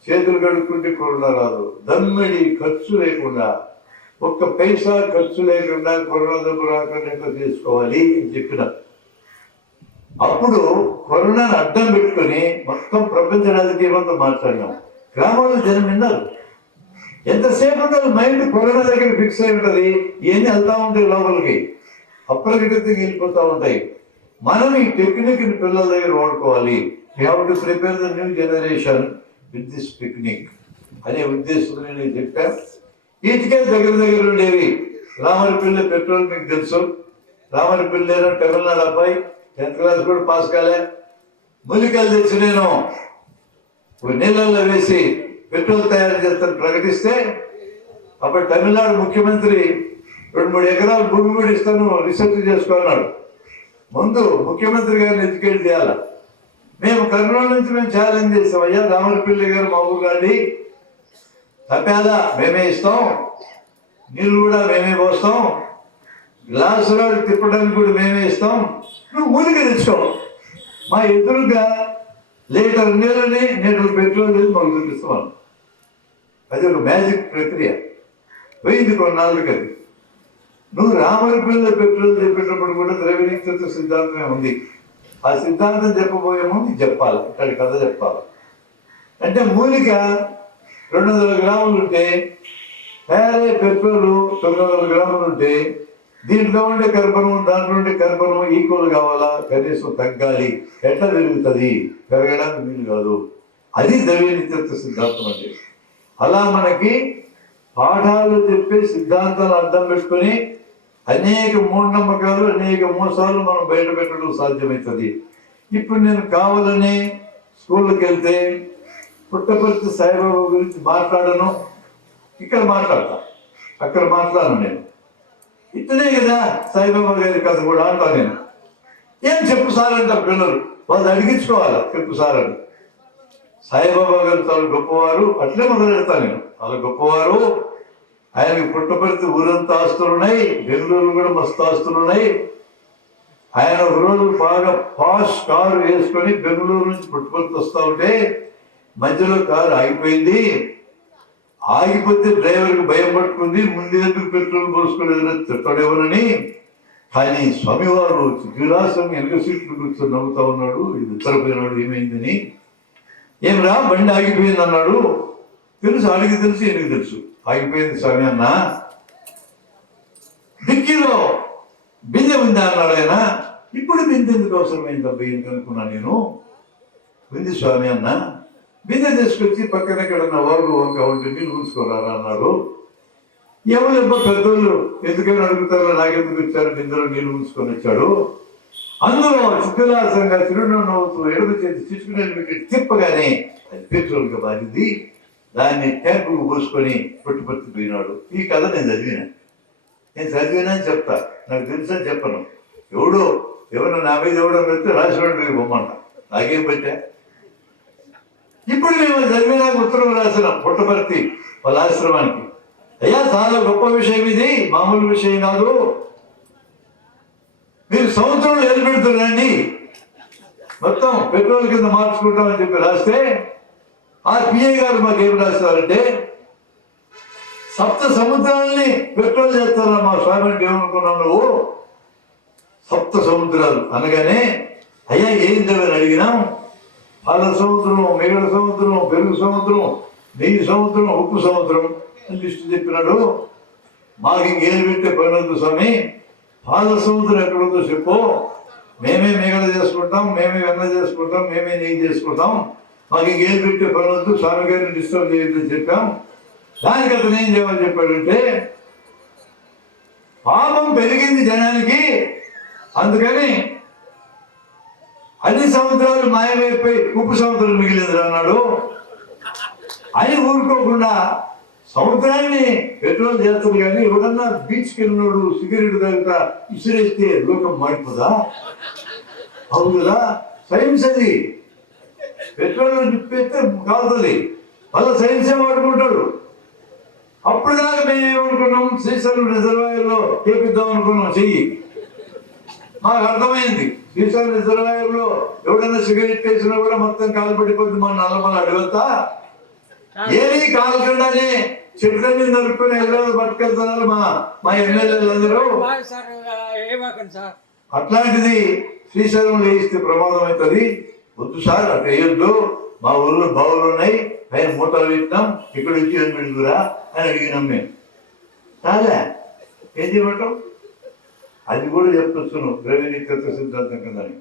చేతులు కడుక్కుంటే కరోనా రాదు. దమ్మిడి ఖర్చు లేకుండా, ఒక్క పైసా ఖర్చు లేకుండా కరోనా జబ్బు రాకుండా ఎంత చేసుకోవాలి అని చెప్పిన. అప్పుడు కరోనాను అడ్డం పెట్టుకుని మొత్తం ప్రపంచ రాజకీయంతో మాట్లాడినాం. గ్రామాల్లో జనం విన్నారు. ఎంతసేపు మైండ్ కరోనా దగ్గర ఫిక్స్ అయి ఉంటుంది. ఇవన్నీ వెళ్తా ఉంటాయి లోపలికి, అప్రకటితంగా వెళ్ళిపోతూ ఉంటాయి. మనం ఈ టెక్నిక్ని పిల్లల దగ్గర వాడుకోవాలి. We have to prepare the new generation with this technique అనే ఉద్దేశంతో నేను చెప్పాను. వీటికే దగ్గర ఉండేవి. రామరిపల్లి పెట్రోల్ మీకు తెలుసు. రామరిపల్లి తమిళనాడు అబ్బాయి 10th క్లాస్ కూడా పాస్ కాలే. మూలికలు తెచ్చి నేను నీళ్ళల్లో వేసి పెట్రోల్ తయారు చేస్తాను ప్రకటిస్తే అప్పుడు తమిళనాడు ముఖ్యమంత్రి 2-3 ఎకరాలు భూమి కూడా ఇస్తాను రీసెర్చ్ చేసుకున్నాడు. ముందు ముఖ్యమంత్రి గారిని ఎడ్యుకేట్ చేయాలి. మేము కర్నూలు నుంచి మేము ఛాలెంజ్ చేస్తాం. అయ్యా రామరిపల్లి గారు మా ఊరు రండి, తప్పేదా మేమే ఇస్తాం, నీళ్ళు కూడా మేమే పోస్తాం, గ్లాసు రాడు తిప్పడానికి కూడా మేమే ఇస్తాం, నువ్వు మూలిక తెచ్చుకో. మా ఎదురుగా లీటర్ నీళ్ళని లీటర్ పెట్రోల్ చేసి మాకు చూపిస్తాం. అది ఒక మ్యాజిక్ ప్రక్రియ. పోయింది కొన్నాళ్ళకి. అది నువ్వు రామరిపల్లి పెట్రోల్ చెప్పేటప్పుడు కూడా ద్రవ్యనిత్యత్వ సిద్ధాంతమే ఉంది. ఆ సిద్ధాంతం చెప్పబోయే ముందు చెప్పాలి, ఇక్కడి కథ చెప్పాలి. అంటే మూలిక 200 గ్రాములు ఉంటే తయారయ్యే పెట్రోల్ 900 గ్రాములు ఉంటే దీంట్లో ఉండే కర్బనం దాంట్లో ఉండే కర్బనం ఈక్వల్ కావాలా, కనీసం తగ్గాలి. ఎట్లా పెరుగుతుంది? పెరగడానికి వీలు కాదు. అది ద్రవ్యనిత్యత్వ సిద్ధాంతం అంటే. అలా మనకి పాఠాలు చెప్పే సిద్ధాంతాలు అర్థం పెట్టుకొని అనేక మూఢనమ్మకాలు అనేక మోసాలు మనం బయట పెట్టడం సాధ్యమవుతుంది. ఇప్పుడు నేను కావాలని స్కూళ్ళకి వెళ్తే పుట్టపర్తి సాయిబాబా గురించి మాట్లాడను, ఇక్కడ మాట్లాడతా, అక్కడ మాట్లాడను. నేను ఇతనే కదా సాయిబాబా గారి కథ కూడా అంటాను. నేను ఏం చెప్పు సార్ అంటారు పిల్లలు. వాళ్ళు అడిగించుకోవాలా చెప్పు సార్ అని. సాయిబాబా గారు చాలా గొప్పవారు అట్లే మొదలెడతాను నేను. చాలా గొప్పవారు. ఆయనకి పుట్టపర్తి ఊరంతా ఆస్తులు ఉన్నాయి, బెంగళూరు కూడా మస్తు ఆస్తులు ఉన్నాయి. ఆయన ఒక రోజు బాగా పాష్ కారు వేసుకొని బెంగళూరు నుంచి పుట్టపర్తి వస్తూ ఉంటే మధ్యలో కారు ఆగిపోయింది. ఆగిపోతే డ్రైవర్కి భయం పట్టుకుంది, ముందు ఎందుకు పెట్రోల్ పోసుకోలేదని తిట్టడేమోనని. కానీ స్వామివారు విలాసం వెనక సీట్లు కూర్చొని నవ్వుతా ఉన్నాడు. ఇది నిద్రపోయినాడు, ఏమైందని. ఏమిరా బండి ఆగిపోయింది అన్నాడు. తెలుసు, అడిగి తెలుసు, ఎనికి తెలుసు ఆగిపోయింది స్వామి అన్న. డిక్కీలో బిందె ఉందా అన్నాడు ఆయన. ఇప్పుడు బిందె ఎందుకు అవసరమైంది అబ్బాయి అనుకున్నా నేను. ఉంది స్వామి అన్న. బిందె తీసుకొచ్చి పక్కన ఎక్కడన్నా వాగు వంక ఉంటే నీళ్ళు ఊసుకోరారా అన్నాడు. ఎవరు పెద్దోళ్ళు ఎందుకని అడుగుతారో, నాకెందుకు వచ్చారు బిందెలో నీళ్ళు ఊసుకొని వచ్చాడు. అందులో చిత్తులాసంగా చిరునవ్వు నవ్వుతూ ఎడుగు చేసి చిచ్చుకునేది పెట్టి తిప్పగానే అది పెట్రోల్గా మారింది. దాన్ని ట్యాంకుకు పోసుకొని పుట్టుపర్తి పోయినాడు. ఈ కథ నేను చదివినా అని చెప్తా, నాకు తెలుసా చెప్పను. ఎవరో నా మీద ఎవడో వెళ్తే రాసివాడు మీరు బొమ్మంట, నాకేం పెట్టా. ఇప్పుడు మేము చదివినాక ఉత్తరం రాసినాం పుట్టపర్తి వాళ్ళ ఆశ్రమానికి. అయ్యా చాలా గొప్ప విషయం ఇది, మామూలు విషయం కాదు. మీరు సంవత్సరంలో ఏది పెడుతున్నారండి, మొత్తం పెట్రోల్ కింద మార్చుకుంటామని చెప్పి రాస్తే ఆ పిఏ గారు మాకేం రాస్తారంటే, సప్త సముద్రాలని పెట్రోల్ చేస్తారా మా స్వామి అంటే ఏమనుకున్నావు నువ్వు. సప్త సముద్రాలు అనగానే అయ్యా ఏం చదివని అడిగినాం. పాల సముద్రం, మిగడ సముద్రం, పెరుగు సముద్రం, నెయ్యి సముద్రం, ఉప్పు సముద్రం అని లిస్టు చెప్పినాడు. మాకు ఇంకేం పెట్టే పని వద్దు స్వామి, పాల సముద్రం ఎక్కడుందో చెప్పు, మేమే మిగడ చేసుకుంటాం, మేమే వెన్న చేసుకుంటాం, మేమే నెయ్యి చేసుకుంటాం, మాకు ఇంకేం పెట్టే పని వద్దు, స్వామి గారిని డిస్టర్బ్ చేయొద్దని చెప్పాం. దానికి అతను ఏం చేయాలని చెప్పాడంటే, పాపం పెరిగింది జనానికి, అందుకని అన్ని సముద్రాలు మాయమైపోయి ఉప్పు సముద్రం మిగిలింది అన్నాడు. అని ఊరుకోకుండా సముద్రాన్ని పెట్రోల్ చేస్తుంది. కానీ ఎవడన్నా బీచ్కి వెళ్ళినోడు సిగరెట్ తాగుతా ఇసిరేస్తే లోకం మాడిపోదా? అవును కదా, సైన్స్ అది. పెట్రోల్ నిప్పేస్తే కాలుతుంది, మళ్ళీ సైన్సే వాడుకుంటాడు. అప్పుడు దాకా మేము ఏమనుకున్నాం, శ్రీశైలం రిజర్వాయర్లో చేపిద్దాం అనుకున్నాం చెయ్యి. మాకు అర్థమైంది శ్రీశైలం రిజర్వాయర్లో ఎవడన్నా సిగరెట్ వేసినా కూడా మొత్తం కాలు పడిపోతుంది. మన నల్లమల అడగతా ఏది కాలకుండానే చెట్లన్నీ నరుక్కుని హైదరాబాద్ పట్టుకెళ్తున్నారు మా ఎమ్మెల్యేలు అందరూ. అట్లాంటిది శ్రీశైలం వేయిస్తే ప్రమాదం అవుతుంది, వద్దు సార్ అట్లా వేయొద్దు, మా ఊర్లో బావులు ఉన్నాయి, పైన మూటలు పెట్టినాం, ఇక్కడ వచ్చి ఏం పెడుతురా అని అడిగినాం మేము. చాలా ఏం చేయమంటాం, అది కూడా చెప్పొచ్చును ద్రవ్యనిత్యత్వ సిద్ధాంతం కిందని.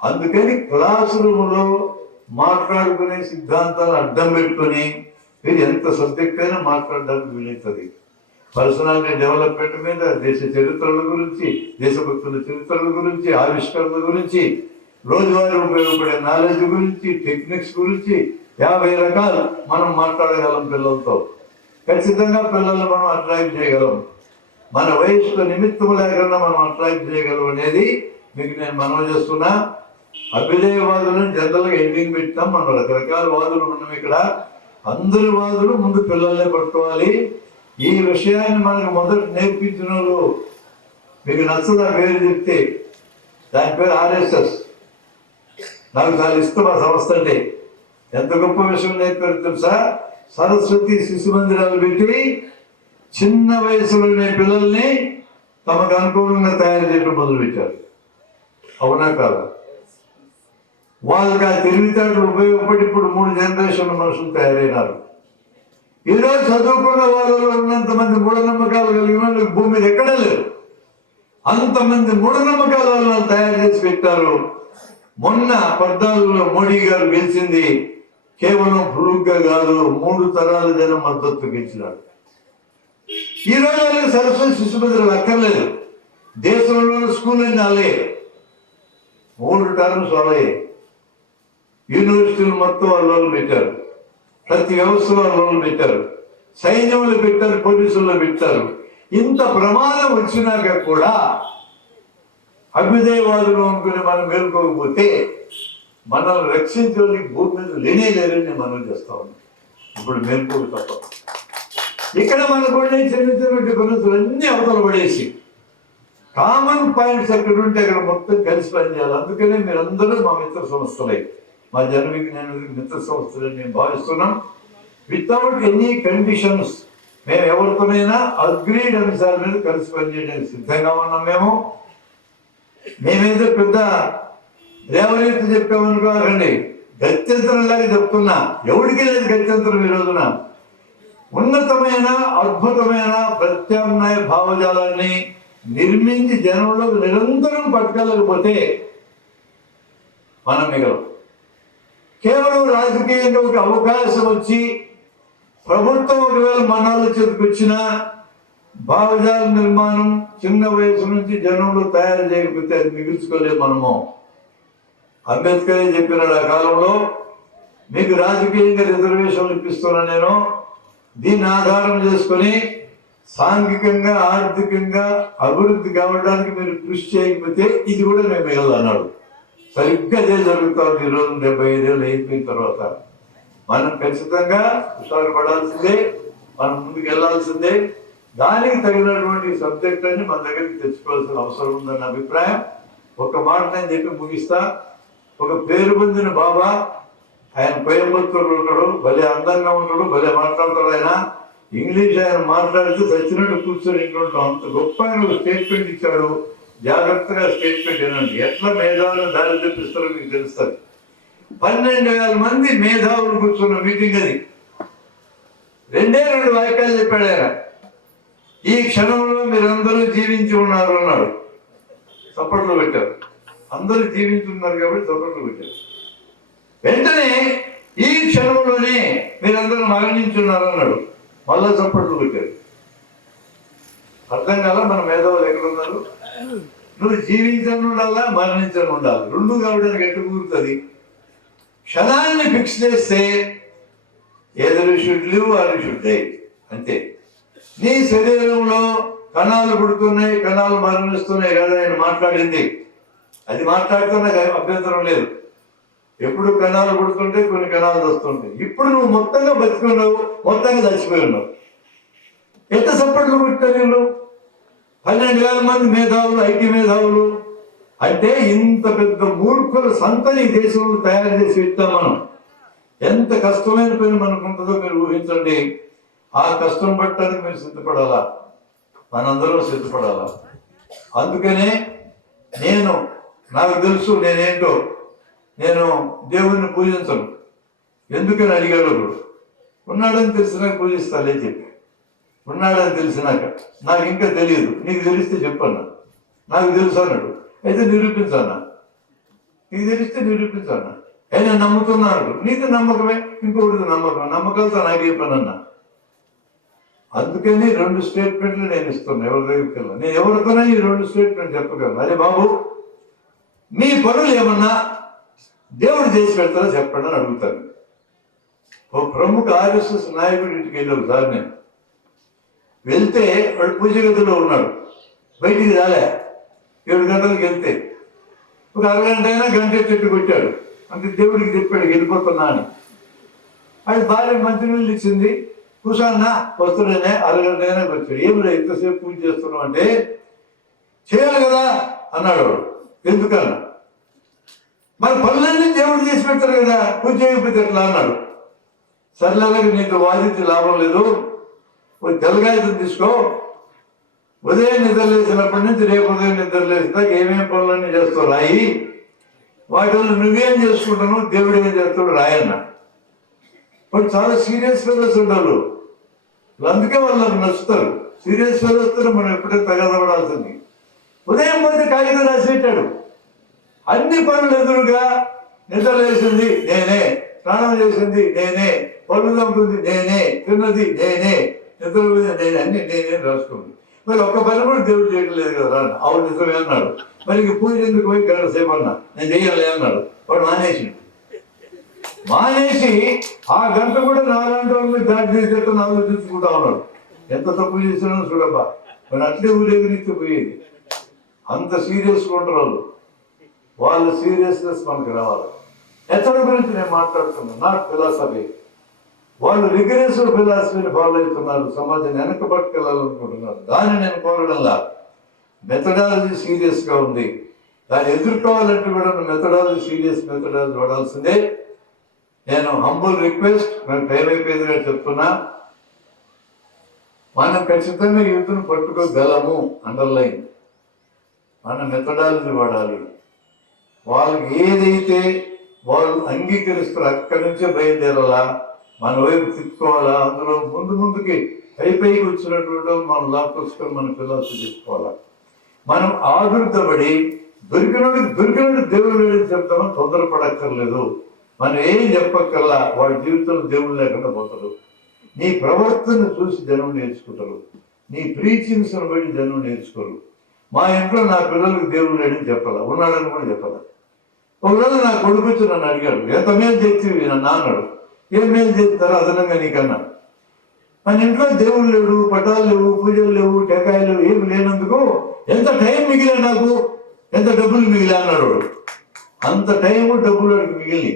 అందుకని క్లాస్ రూమ్లో మాట్లాడుకునే సిద్ధాంతాలు అడ్డం పెట్టుకొని మీరు ఎంత సబ్జెక్ట్ అయినా మాట్లాడడానికి వీలవుతుంది. పర్సనాలిటీ డెవలప్మెంట్ మీద, దేశ చరిత్రల గురించి, దేశభక్తుల చరిత్రల గురించి, ఆవిష్కరణల గురించి, రోజువారీ ఉపయోగపడే నాలెడ్జ్ గురించి, టెక్నిక్స్ గురించి 50 రకాలు మనం మాట్లాడగలం పిల్లలతో. ఖచ్చితంగా పిల్లల్ని మనం అట్రాక్ట్ చేయగలం, మన వయసులో నిమిత్తం లేకుండా మనం అట్రాక్ట్ చేయగలం అనేది మీకు నేను మనవి చేస్తున్నా. అభ్యుదయవాదులను జనరల్గా ఎండింగ్ పెట్టాం. మనం రకరకాల వాదులు ఉన్నాం ఇక్కడ. అందరి వాదులు ముందు పిల్లల్నే పట్టుకోవాలి. ఈ విషయాన్ని మనకు మొదట నేర్పించిన వాళ్ళు మీకు నచ్చదా పేరు చెప్తే, దాని పేరు RSS. నాకు చాలా ఇష్టం ఆ సంస్థ అంటే. ఎంత గొప్ప విషయం నేర్పారు తెలుసా? సరస్వతి శిశు మందిరాలు పెట్టి చిన్న వయసులోనే పిల్లల్ని తమకు అనుకూలంగా తయారు చేయడం మొదలుపెట్టారు. అవునా కాదా? వాళ్ళకి ఆ తెలివితేటలు ఉపయోగపడి ఇప్పుడు 3 జనరేషన్ల మనుషులు తయారైనారు. ఈరోజు చదువుకున్న వాళ్ళలో ఉన్నంతమంది మూఢనమ్మకాలు కలిగిన వాళ్ళు భూమి మీద ఎక్కడా లేరు. అంతమంది మూఢనమ్మకాల వాళ్ళని తయారు చేసి పెట్టారు. మొన్న 14లో మోడీ గారు గెలిచింది కేవలం పురుగ్గా కాదు, 3 తరాల జనం మద్దతు గెలిచినాడు. ఈ రోజు వాళ్ళకి సరస్వతి శిశు మందిరాలు అక్కర్లేదు. దేశంలోని స్కూల్ అన్ని అలాగే 3 టర్మ్స్ అలాగే. యూనివర్సిటీలు మొత్తం వాళ్ళు పెట్టారు, ప్రతి వ్యవస్థలో వాళ్ళు పెట్టారు, సైన్యంలో పెట్టారు, పోలీసుల్లో పెట్టారు. ఇంత ప్రమాదం వచ్చినాక కూడా అభ్యుదయవాదులు అనుకుని మనం మేలుకోకపోతే మనల్ని రక్షించే భూమి మీద లేనే లేరని మనం చేస్తా ఉన్నాం. ఇప్పుడు మేలుకోక తప్ప. ఇక్కడ మనకు చిన్న చిన్న డిఫరెన్స్లు అన్నీ అవతల పడేసి కామన్ పాయింట్స్ ఎక్కడ ఉంటే అక్కడ మొత్తం కలిసి పనిచేయాలి. అందుకనే మీరందరూ మా మిత్ర సంస్థలే, మా జనవిజ్ఞాన మిత్ర సంస్థలని మేము భావిస్తున్నాం. వితౌట్ ఎనీ కండిషన్స్ మేము ఎవరితోనైనా అగ్రీడ్ అంశాల మీద కలిసి పనిచేయడానికి సిద్ధంగా ఉన్నాం. మేమేదో పెద్ద రేవరీతి చెప్పామనుకోరండి, గత్యంతరంలాగా చెప్తున్నా. ఎవరికి లేదు గత్యంతరం ఈ రోజున. ఉన్నతమైన అద్భుతమైన ప్రత్యామ్నాయ భావజాలాన్ని నిర్మించి జనంలో నిరంతరం పట్టుకెళ్ళకపోతే మనం మిగలం. కేవలం రాజకీయంగా ఒక అవకాశం వచ్చి ప్రభుత్వం ఒకవేళ మనాలు చేతికొచ్చిన భావజాల నిర్మాణం చిన్న వయసు నుంచి జనంలో తయారు చేయకపోతే అది మిగుల్చుకోలేము మనము. అంబేద్కర్ చెప్పినాడు ఆ కాలంలో, మీకు రాజకీయంగా రిజర్వేషన్లు ఇప్పిస్తున్నా నేను, దీన్ని ఆధారం చేసుకొని సాంఘికంగా ఆర్థికంగా అభివృద్ధి కావడానికి మీరు కృషి చేయకపోతే ఇది కూడా మేము మిగలన్నాడు. సరిగ్గా అదే జరుగుతుంది. ఈరోజు 75 ఏళ్ళు అయిపోయిన తర్వాత మనం ఖచ్చితంగా హుషారు పడాల్సిందే, మనం ముందుకు వెళ్లాల్సిందే. దానికి తగినటువంటి సబ్జెక్ట్ అని మన దగ్గరికి తెచ్చుకోవాల్సిన అవసరం ఉందన్న అభిప్రాయం. ఒక మాట నేను చెప్పి ముగిస్తా. ఒక పేరు పొందిన బాబా, ఆయన కోయంబత్తూరు ఉంటాడు, భలే అందంగా ఉంటాడు, భలే మాట్లాడతాడు. ఆయన ఇంగ్లీష్ ఆయన మాట్లాడితే చచ్చినట్టు కూర్చొని ఇంటుంటాం. అంత గొప్ప ఆయన ఒక స్టేట్మెంట్ ఇచ్చాడు. జాగ్రత్తగా స్టేట్మెంట్ ఏనండి. ఎట్లా మేధావులను దారి తెప్పిస్తారో మీకు తెలుస్తుంది. 12,000 మంది మేధావులు కూర్చున్న మీటింగ్ అది. 2 వాక్యాలు చెప్పాడు ఆయన. ఈ క్షణంలో మీరందరూ జీవించి ఉన్నారు అన్నాడు. చప్పట్లు పెట్టారు. అందరూ జీవించి ఉన్నారు కాబట్టి చప్పట్లు పెట్టారు. వెంటనే ఈ క్షణంలోనే మీరందరూ మరణించున్నారు అన్నాడు. మళ్ళా చప్పట్లు పెట్టారు. అర్థం కాల మన మేధావులు ఎక్కడున్నారు? నువ్వు జీవించని ఉండాలా, మరణించని ఉండాలి. 2 కావడానికి ఎట్టు కుదురుతుంది? క్షణాన్ని ఫిక్స్ చేస్తే either should live or should die అంతే. నీ శరీరంలో కణాలు పుడుతున్నాయి, కణాలు మరణిస్తున్నాయి కదా ఆయన మాట్లాడింది. అది మాట్లాడుతున్నా అభ్యంతరం లేదు. ఎప్పుడు కణాలు పుడుతుంటే కొన్ని కణాలు వస్తుంటాయి. ఇప్పుడు నువ్వు మొత్తంగా బతికున్నావు, మొత్తంగా చచ్చిపోయి ఉన్నావు. ఎంత సపోర్ట్లు పెట్టారు వీళ్ళు? 12,000 మంది మేధావులు, ఐటీ మేధావులు. అంటే ఇంత పెద్ద మూర్ఖుల సంతని దేశంలో తయారు చేసి పెట్టాం మనం. ఎంత కష్టమైన పని మనకు ఉంటుందో మీరు ఊహించండి. ఆ కష్టం పట్టడానికి మీరు సిద్ధపడాలా, మనందరం సిద్ధపడాలా. అందుకనే నాకు తెలుసు నేనేంటో. నేను దేవుణ్ణి పూజించను. ఎందుకని అడిగాడు. ఉన్నాడని తెలిసినాక పూజిస్తాలే చెప్పి. ఉన్నాడని తెలిసినాక నాకు ఇంకా తెలియదు, నీకు తెలిస్తే చెప్పన్నా. నాకు తెలుసు అన్నాడు. అయితే నిరూపించన్నా. నీకు తెలిస్తే నిరూపించన్నా. అయినా నమ్ముతున్నాడు. నీకు నమ్మకమే, ఇంకొకటి నమ్మకాలతో నాకే పని అన్నా. అందుకని 2 స్టేట్మెంట్లు నేను ఇస్తున్నాను. ఎవరి దగ్గరికి వెళ్ళా నేను ఎవరితోనే ఈ 2 స్టేట్మెంట్ చెప్పగలను. అరే బాబు, మీ పనులు ఏమన్నా దేవుడు చేసి పెడతారో చెప్పండి అని అడుగుతాను. ఓ ప్రముఖ RSS నాయకుడి ఇంటికి వెళ్ళారు సార్. నేను వెళ్తే వాడు పూజ గదిలో ఉన్నాడు. బయటికి రాలే. 7 గంటలకు వెళ్తే ఒక అరగంట అయినా గంట చెట్టు కొట్టాడు. అంటే దేవుడికి చెప్పాడు వెళ్ళిపోతున్నా అని. అది భార్య మంచినీళ్ళు ఇచ్చింది. కూర్చోన్నా వస్తున్నానే, అరగంట అయినా వచ్చాడు. ఏమిరా ఎంతసేపు పూజ చేస్తున్నావు అంటే, చేయాలి కదా అన్నాడు వాడు. ఎందుకన్నా? మరి పనులన్నీ దేవుడు చేసి పెడతారు కదా, పూజ చేయకపోతే ఎట్లా అన్నాడు. సర్లేలాగా నీకు వాదించి లాభం లేదు, తెల్లగాయతం తీసుకో, ఉదయం నిద్రలేసినప్పటి నుంచి రేపు ఉదయం నిద్రలేసినాక ఏమేమి పనులన్నీ చేస్తావు రాయి, వాటిలో నువ్వేం చేసుకుంటావు దేవుడు ఏం చేస్తాడు రాయన్న. వాడు చాలా సీరియస్ ఫెలోస్ ఉండాలి. అందుకే వాళ్ళకి నచ్చుతారు. సీరియస్ ఫెలోస్ మనం ఎప్పుడైతే తగదపడాల్సింది. ఉదయం పోతే కాగితం రాసి పెట్టాడు. అన్ని పనులు ఎదురుగా నిద్రలేసింది నేనే, స్నానం చేసింది నేనే, పళ్ళు తమ్ముతుంది నేనే, తిన్నది నేనే, నిద్ర నేనే, అన్ని నేనే రాసుకుంది. మరి ఒక్క పని కూడా దేవుడు చేయడం లేదు కదా. అవును నిజమే అన్నాడు. మరి ఇంక పూజ ఎందుకు పోయి గంట సేపు అన్నా, నేను చెయ్యాలి అన్నాడు. వాడు మానేసి ఆ గంట కూడా 4 గంటల దాటి చేసేట్టు ఆలోచించుకుంటా ఉన్నాడు. ఎంత తప్పు చేసినా చూడబ్బా, మరి అట్లే ఊరేగిరిస్తూ పోయేది. అంత సీరియస్గా ఉంటారు వాళ్ళ సీరియస్నెస్ మనకు రావాలి. ఎత్తడి గురించి నేను మాట్లాడుతున్నాను, నాట్ ఫిలాసఫీ. వాళ్ళు రిగ్రెసివ్ ఫిలాసఫీని ఫాలో అవుతున్నారు, సమాజాన్ని వెనకబట్టుకెళ్ళాలనుకుంటున్నారు. దాన్ని నేను కోరడంలా. మెథడాలజీ సీరియస్గా ఉంది, దాన్ని ఎదుర్కోవాలంటే కూడా మెథడాలజీ సీరియస్ మెథడాలజీ వాడాల్సిందే. నేను హంబుల్ రిక్వెస్ట్, నేను టైం అయిపోయిందిగా చెప్తున్నా, మనం ఖచ్చితంగా యూత్ను పట్టుకోగలము. అండర్లైన్, మన మెథడాలజీ వాడాలి. వాళ్ళకి ఏదైతే వాళ్ళు అంగీకరిస్తారో అక్కడి నుంచే బయలుదేరాలా, మన వైపు తిప్పుకోవాలా. అందులో ముందుకి పైకి వచ్చినటువంటి మనం లాక్కొచ్చుకొని మన పిల్లలతో చెప్పుకోవాలా. మనం ఆదుర్దపడి దొరికినట్టు దేవుడు చెప్తామని తొందరపడక్కర్లేదు. మనం ఏం చెప్పక్కర్లా, వాళ్ళ జీవితంలో దేవుడు లేకుండా పోతారు. నీ ప్రవర్తన చూసి జనం నేర్చుకుంటారు, నీ ప్రీచింగ్స్ని బట్టి జనం నేర్చుకోరు. మా ఇంట్లో నా పిల్లలకు దేవుడు లేడని చెప్పాలా, ఉన్నాడని కూడా చెప్పాలా. ఒకరోజు నా కొడుకు వచ్చి నన్ను అడిగాడు, ఎంత మేలు చేసేవి నన్ను అన్నాడు. ఏం మేలు చేస్తారో అదనంగా నీకన్నా. మన ఇంట్లో దేవుడు లేడు, పటాలు లేవు, పూజలు లేవు, టెకాయలు లేవు, ఏమి లేనందుకు ఎంత టైం మిగిలే, నాకు ఎంత డబ్బులు మిగిలే అన్నాడు. అంత టైము డబ్బులు మిగిలి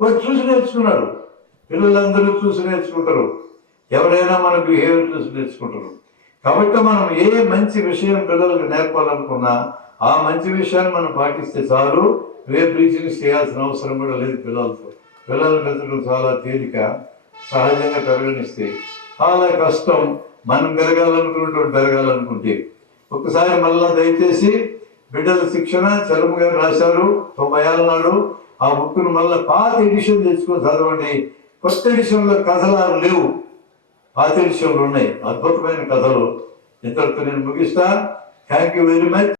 వాడు చూసి నేర్చుకున్నాడు. పిల్లలందరూ చూసి నేర్చుకుంటారు, ఎవరైనా మన బిహేవియర్ చూసి నేర్చుకుంటారు. కాబట్టి మనం ఏ మంచి విషయం పిల్లలకు నేర్పాలనుకున్నా ఆ మంచి విషయాన్ని మనం పాటిస్తే చాలు. ఏ ప్రీచింగ్స్ చేయాల్సిన అవసరం కూడా లేదు. పిల్లలు పెంచడం చాలా తేలిక, సహజంగా పెరగనిస్తే. చాలా కష్టం మనం పెరగాలనుకుంటే. ఒక్కసారి మళ్ళా దయచేసి బిడ్డల శిక్షణ చలము గారు రాశారు 90 ఏళ్ళ నాడు. ఆ బుక్ను మళ్ళీ పాత ఎడిషన్ తెచ్చుకొని చదవండి. కొత్త ఎడిషన్లో కథలు లేవు, పాత ఎడిషన్లు ఉన్నాయి, అద్భుతమైన కథలు. ఇంతటితో నేను ముగిస్తా. Thank you very much.